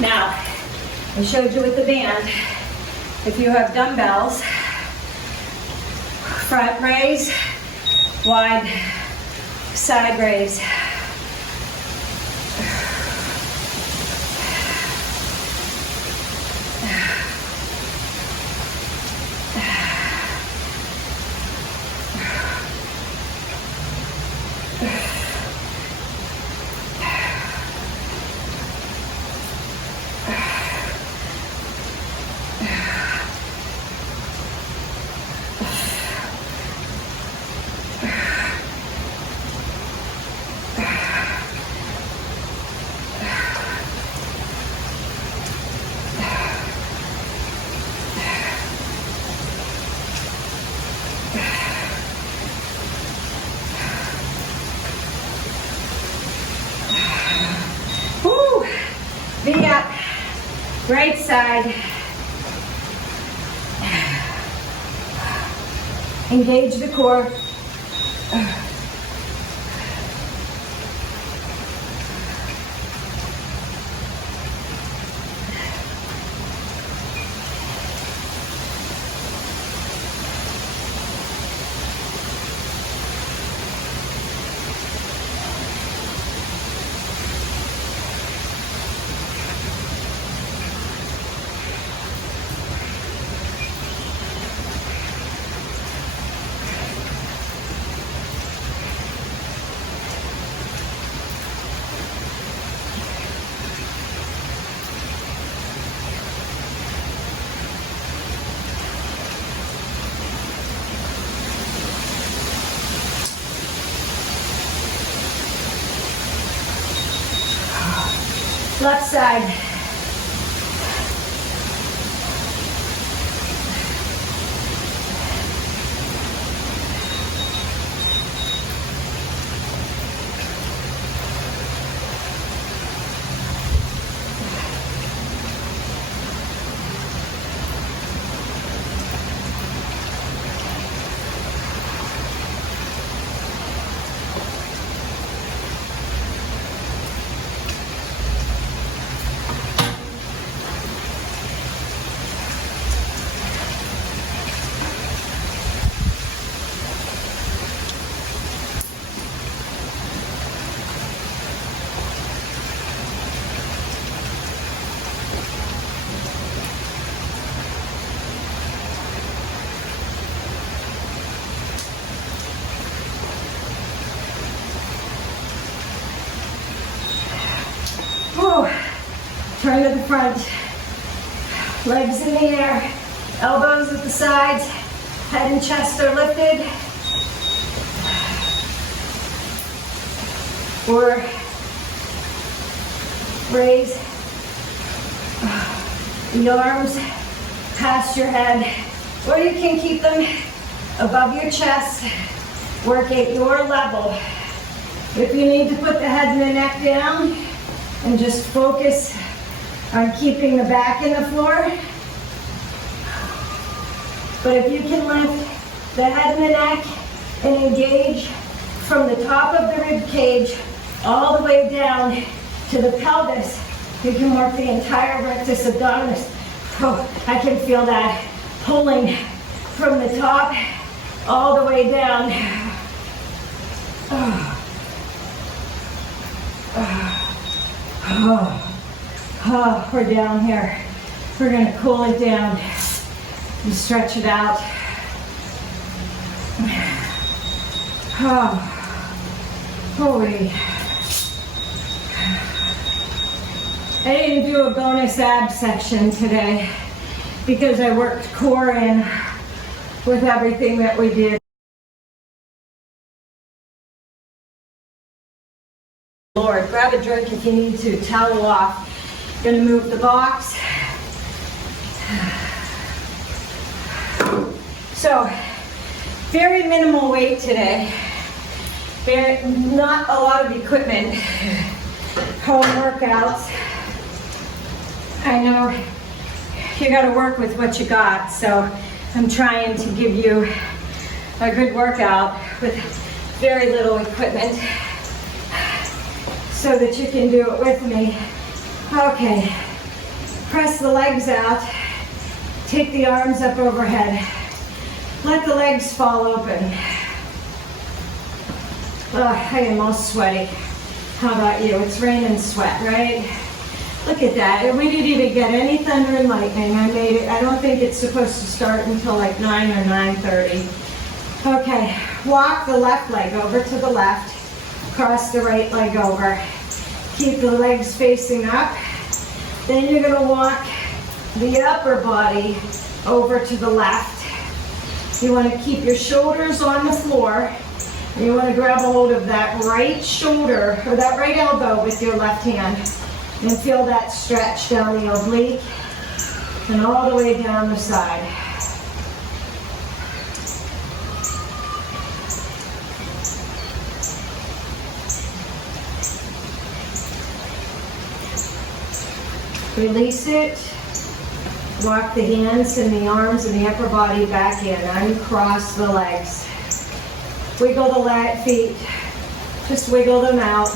Now, I showed you with the band, if you have dumbbells, front raise, wide side raise. V up, right side. Engage the core. Left side. Turn to the front, legs in the air, elbows at the sides, head and chest are lifted. Or Raise the arms past your head, or you can keep them above your chest. Work at your level. If you need to put the head and the neck down and just focus on keeping the back in the floor. But if you can lift the head and the neck and engage from the top of the rib cage all the way down to the pelvis, you can work the entire rectus abdominis. Oh, I can feel that pulling from the top all the way down. We're down here. We're going to cool it down and stretch it out. Holy. I didn't do a bonus ab section today because I worked core in with everything that we did. Lord, grab a drink if you need to, towel off. Gonna move the box. So, very minimal weight today. Not a lot of equipment. Home workouts. I know you gotta work with what you got, so I'm trying to give you a good workout with very little equipment so that you can do it with me. Okay, press the legs out, take the arms up overhead, let the legs fall open. I am all sweaty. How about you? It's rain and sweat, right? Look at that. We didn't even get any thunder and lightning. I made it. I don't think it's supposed to start until like 9 or 9:30. Okay, walk the left leg over to the left. Cross the right leg over. Keep the legs facing up. Then you're going to walk the upper body over to the left. You want to keep your shoulders on the floor. And you want to grab a hold of that right shoulder or that right elbow with your left hand. And feel that stretch down the oblique and all the way down the side. Release it. Walk the hands and the arms and the upper body back in. Uncross the legs. Wiggle the feet. Just wiggle them out.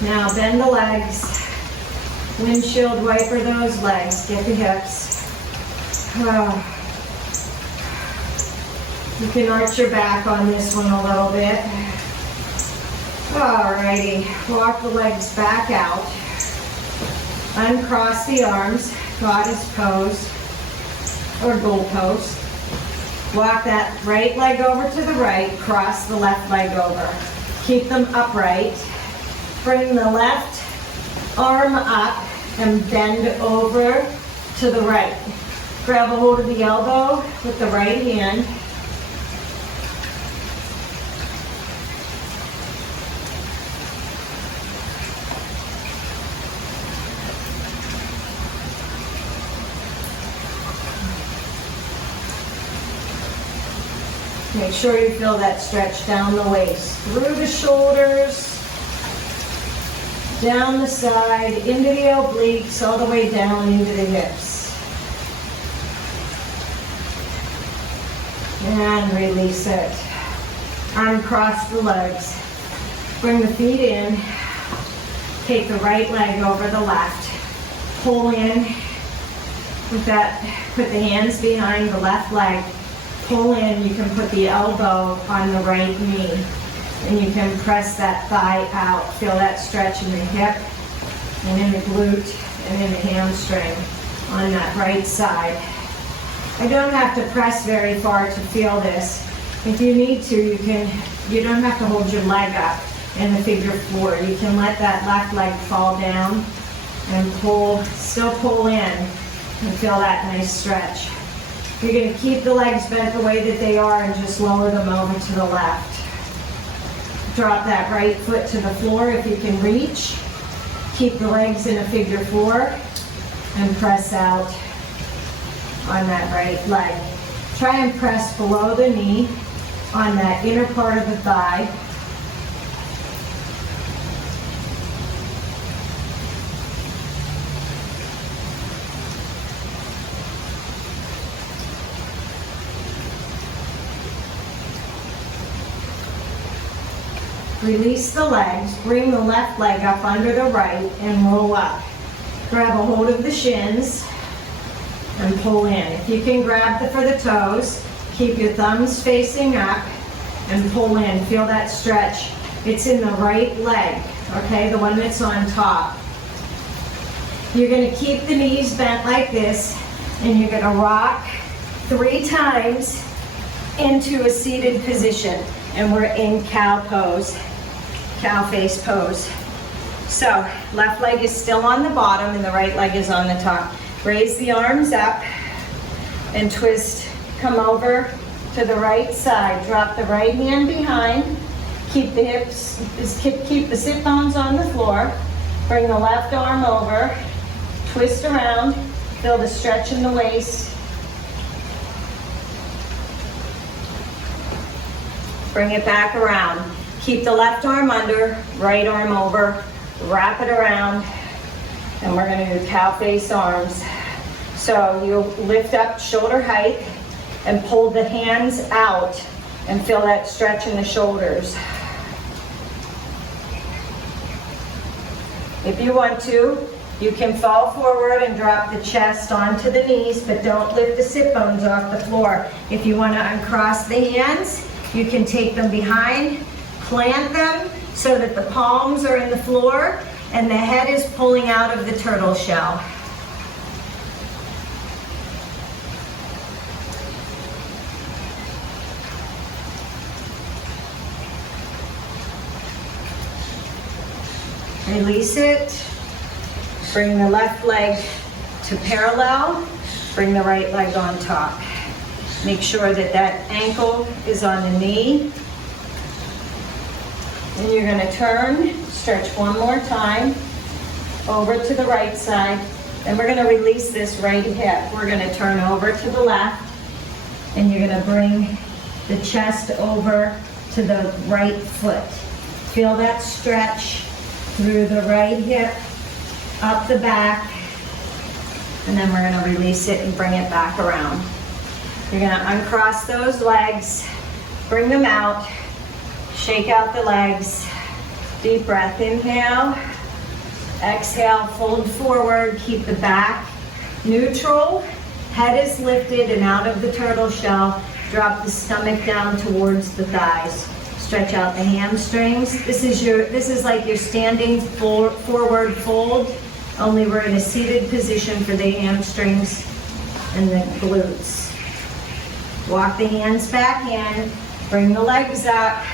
Now bend the legs. Windshield wiper those legs. Get the hips. You can arch your back on this one a little bit. Alrighty, walk the legs back out. Uncross the arms, goddess pose or goal pose. Walk that right leg over to the right, cross the left leg over. Keep them upright. Bring the left arm up and bend over to the right. Grab a hold of the elbow with the right hand. Make sure you feel that stretch down the waist, through the shoulders, down the side, into the obliques, all the way down into the hips. And release it. Uncross the legs. Bring the feet in. Take the right leg over the left. Pull in with that. Put the hands behind the left leg. Pull in, you can put the elbow on the right knee and you can press that thigh out. Feel that stretch in the hip and in the glute and in the hamstring on that right side. I don't have to press very far to feel this. If you need to, you don't have to hold your leg up in the figure four. You can let that left leg fall down and still pull in and feel that nice stretch. You're going to keep the legs bent the way that they are and just lower them over to the left. Drop that right foot to the floor if you can reach. Keep the legs in a figure 4 and press out on that right leg. Try and press below the knee on that inner part of the thigh. Release the legs, bring the left leg up under the right and roll up. Grab a hold of the shins and pull in. If you can grab for the toes, keep your thumbs facing up and pull in. Feel that stretch. It's in the right leg, okay, the one that's on top. You're going to keep the knees bent like this and you're going to rock 3 times into a seated position. And we're in cow pose. Cow face pose. So left leg is still on the bottom and the right leg is on the top. Raise the arms up and twist. Come over to the right side. Drop the right hand behind. Keep the hips, keep the sit bones on the floor. Bring the left arm over. Twist around. Feel the stretch in the waist. Bring it back around. Keep the left arm under, right arm over, wrap it around, and we're gonna do cow face arms. So you lift up shoulder height and pull the hands out and feel that stretch in the shoulders. If you want to, you can fall forward and drop the chest onto the knees, but don't lift the sit bones off the floor. If you wanna uncross the hands, you can take them behind, plant them so that the palms are in the floor and the head is pulling out of the turtle shell. Release it. Bring the left leg to parallel. Bring the right leg on top. Make sure that that ankle is on the knee. And you're going to turn, stretch one more time, over to the right side. Then we're going to release this right hip. We're going to turn over to the left, and you're going to bring the chest over to the right foot. Feel that stretch through the right hip, up the back, and then we're going to release it and bring it back around. You're going to uncross those legs, bring them out, shake out the legs, deep breath, inhale, exhale, fold forward, keep the back neutral, head is lifted and out of the turtle shell, drop the stomach down towards the thighs, stretch out the hamstrings. This is like your standing forward fold, only we're in a seated position for the hamstrings and the glutes. Walk the hands back in, bring the legs up,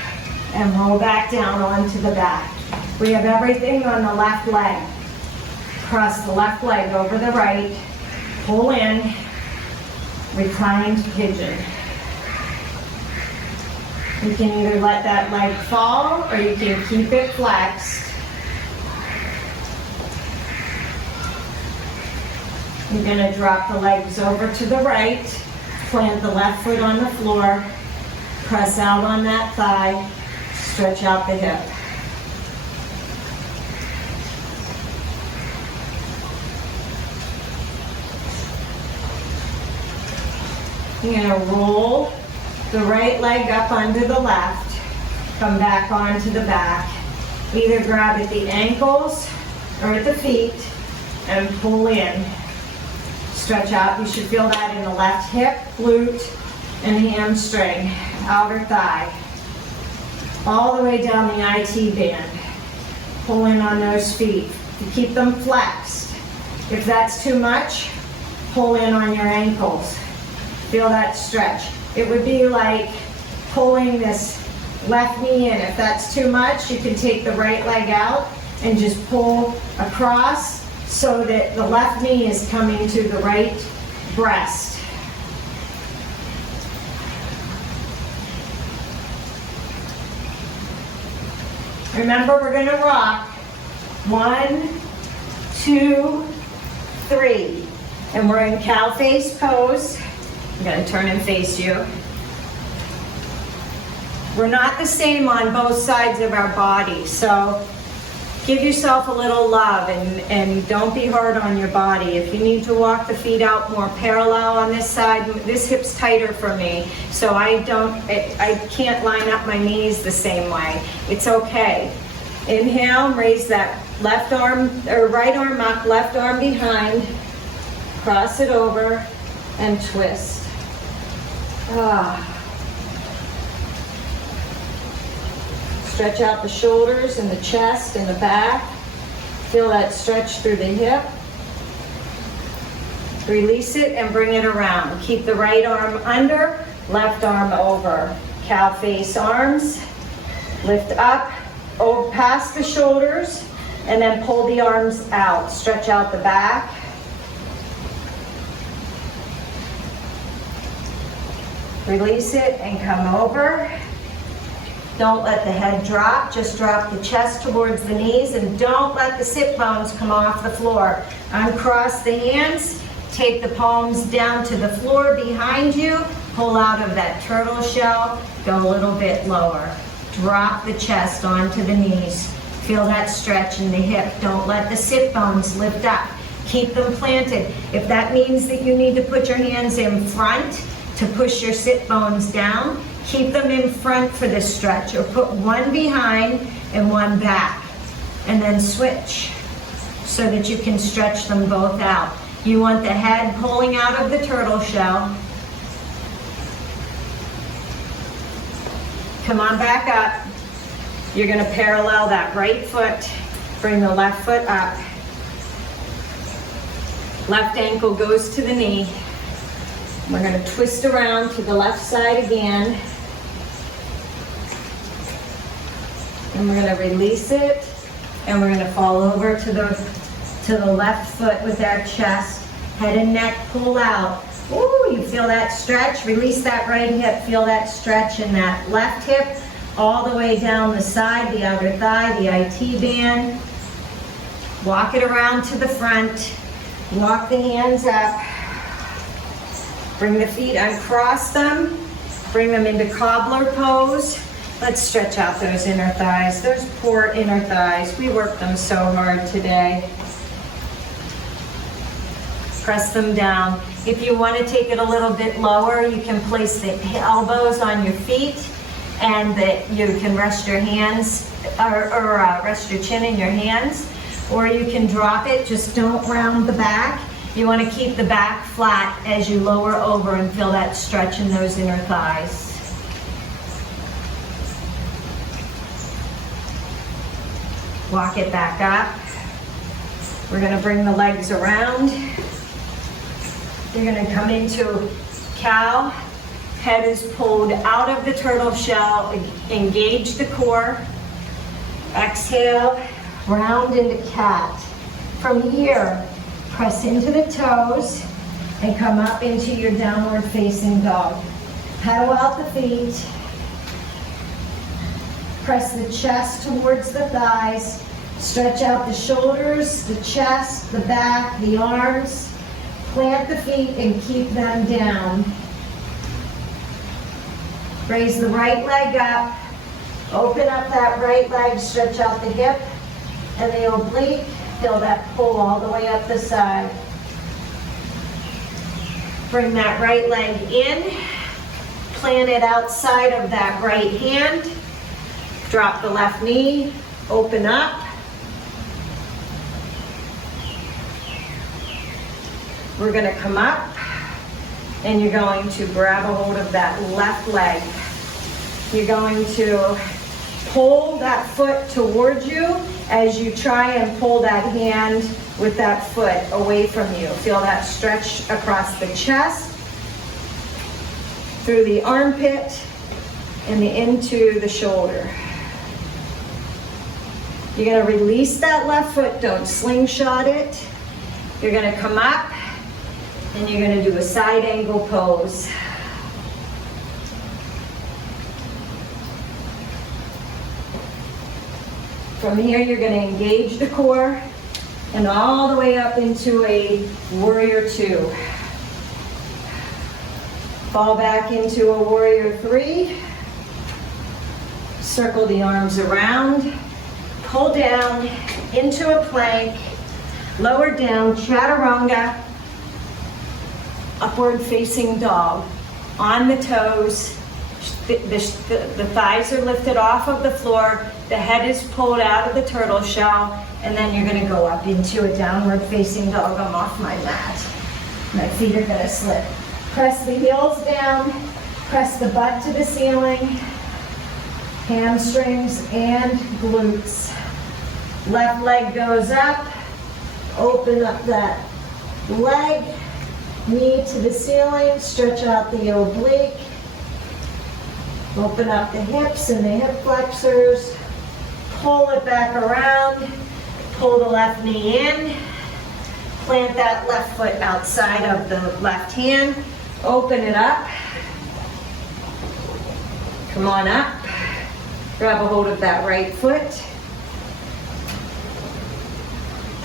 and roll back down onto the back. We have everything on the left leg. Cross the left leg over the right, pull in, reclined pigeon. You can either let that leg fall or you can keep it flexed. You're going to drop the legs over to the right, plant the left foot on the floor, press out on that thigh, stretch out the hip. You're going to roll the right leg up under the left, come back onto the back. Either grab at the ankles or at the feet and pull in. Stretch out. You should feel that in the left hip, glute, and hamstring, outer thigh. All the way down the IT band. Pull in on those feet. You keep them flexed. If that's too much, pull in on your ankles. Feel that stretch. It would be like pulling this left knee in. If that's too much, you can take the right leg out and just pull across so that the left knee is coming to the right breast. Remember, we're gonna rock. 1, 2, 3. And we're in cow face pose. I'm gonna turn and face you. We're not the same on both sides of our body, so give yourself a little love and don't be hard on your body. If you need to walk the feet out more parallel on this side, this hip's tighter for me, so I can't line up my knees the same way. It's okay. Inhale, raise that left arm, or right arm up, left arm behind, cross it over, and twist. Stretch out the shoulders and the chest and the back. Feel that stretch through the hip. Release it and bring it around. Keep the right arm under, left arm over. Cow face arms. Lift up, past the shoulders, and then pull the arms out. Stretch out the back. Release it and come over. Don't let the head drop, just drop the chest towards the knees, and don't let the sit bones come off the floor. Uncross the hands, take the palms down to the floor behind you, pull out of that turtle shell, go a little bit lower. Drop the chest onto the knees. Feel that stretch in the hip. Don't let the sit bones lift up. Keep them planted. If that means that you need to put your hands in front to push your sit bones down, keep them in front for this stretch, or put one behind and one back, and then switch so that you can stretch them both out. You want the head pulling out of the turtle shell. Come on back up. You're going to parallel that right foot, bring the left foot up. Left ankle goes to the knee. We're going to twist around to the left side again. And we're going to release it, and we're going to fall over to the left foot with our chest. Head and neck pull out. Ooh, you feel that stretch. Release that right hip. Feel that stretch in that left hip all the way down the side, the outer thigh, the IT band. Walk it around to the front. Walk the hands up. Bring the feet, uncross them. Bring them into cobbler pose. Let's stretch out those inner thighs. Those poor inner thighs. We worked them so hard today. Press them down. If you want to take it a little bit lower, you can place the elbows on your feet, and you can rest your hands, or rest your chin in your hands, or you can drop it. Just don't round the back. You want to keep the back flat as you lower over and feel that stretch in those inner thighs. Walk it back up. We're going to bring the legs around. You're going to come into cow. Head is pulled out of the turtle shell. Engage the core. Exhale, round into cat. From here, press into the toes and come up into your downward facing dog. Pedal out the feet. Press the chest towards the thighs. Stretch out the shoulders, the chest, the back, the arms. Plant the feet and keep them down. Raise the right leg up. Open up that right leg, stretch out the hip and the oblique. Feel that pull all the way up the side. Bring that right leg in. Plant it outside of that right hand. Drop the left knee, open up. We're going to come up, and you're going to grab a hold of that left leg. You're going to pull that foot towards you as you try and pull that hand with that foot away from you. Feel that stretch across the chest, through the armpit, and into the shoulder. You're going to release that left foot, don't slingshot it. You're going to come up, and you're going to do a side angle pose. From here, you're going to engage the core and all the way up into a warrior 2. Fall back into a warrior 3. Circle the arms around. Pull down into a plank. Lower down, chaturanga. Upward facing dog. On the toes. The thighs are lifted off of the floor. The head is pulled out of the turtle shell. And then you're going to go up into a downward facing dog. I'm off my mat. My feet are going to slip. Press the heels down. Press the butt to the ceiling. Hamstrings and glutes. Left leg goes up. Open up that leg. Knee to the ceiling. Stretch out the oblique. Open up the hips and the hip flexors. Pull it back around. Pull the left knee in. Plant that left foot outside of the left hand. Open it up. Come on up. Grab a hold of that right foot.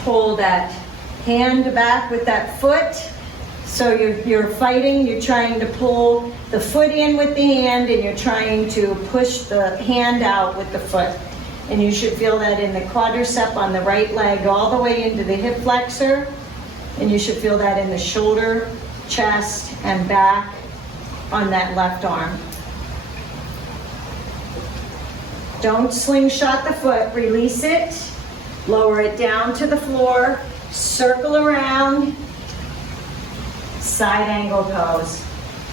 Pull that hand back with that foot. So you're fighting, you're trying to pull the foot in with the hand and you're trying to push the hand out with the foot. And you should feel that in the quadricep on the right leg all the way into the hip flexor. And you should feel that in the shoulder, chest, and back on that left arm. Don't slingshot the foot, release it, lower it down to the floor, circle around, side angle pose.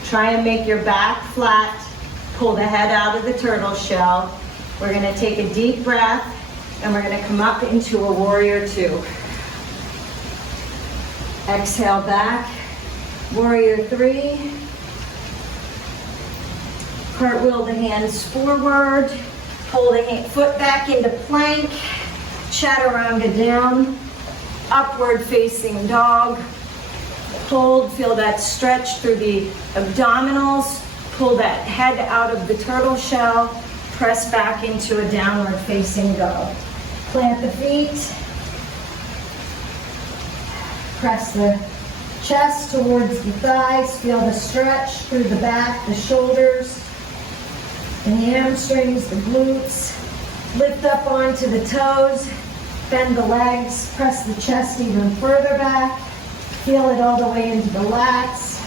Try and make your back flat, pull the head out of the turtle shell. We're gonna take a deep breath and we're gonna come up into a warrior 2. Exhale back, warrior 3. Cartwheel the hands forward, pull the foot back into plank, chaturanga down, upward facing dog. Hold, feel that stretch through the abdominals, pull that head out of the turtle shell, press back into a downward facing dog. Plant the feet, press the chest towards the thighs, feel the stretch through the back, the shoulders, the hamstrings, the glutes. Lift up onto the toes, bend the legs, press the chest even further back. Feel it all the way into the lats.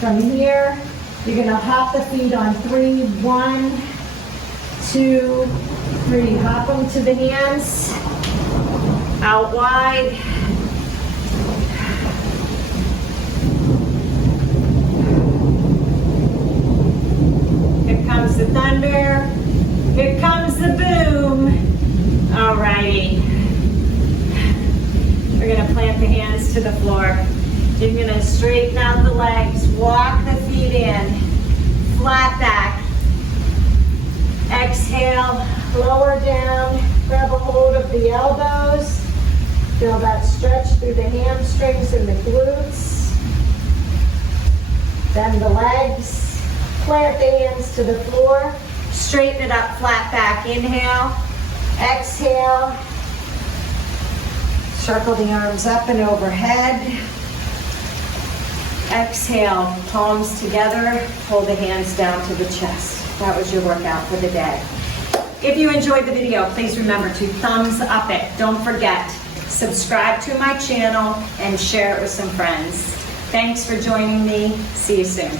From here, you're gonna hop the feet on 3. 1, 2, 3. Hop them to the hands. Out wide. Here comes the thunder. Here comes the boom. Alrighty. We're gonna plant the hands to the floor. You're gonna straighten out the legs, walk the feet in, flat back. Exhale, lower down, grab a hold of the elbows. Feel that stretch through the hamstrings and the glutes. Bend the legs, plant the hands to the floor, straighten it up, flat back. Inhale, exhale. Circle the arms up and overhead. Exhale, palms together, pull the hands down to the chest. That was your workout for the day. If you enjoyed the video, please remember to thumbs up it. Don't forget, subscribe to my channel and share it with some friends. Thanks for joining me. See you soon.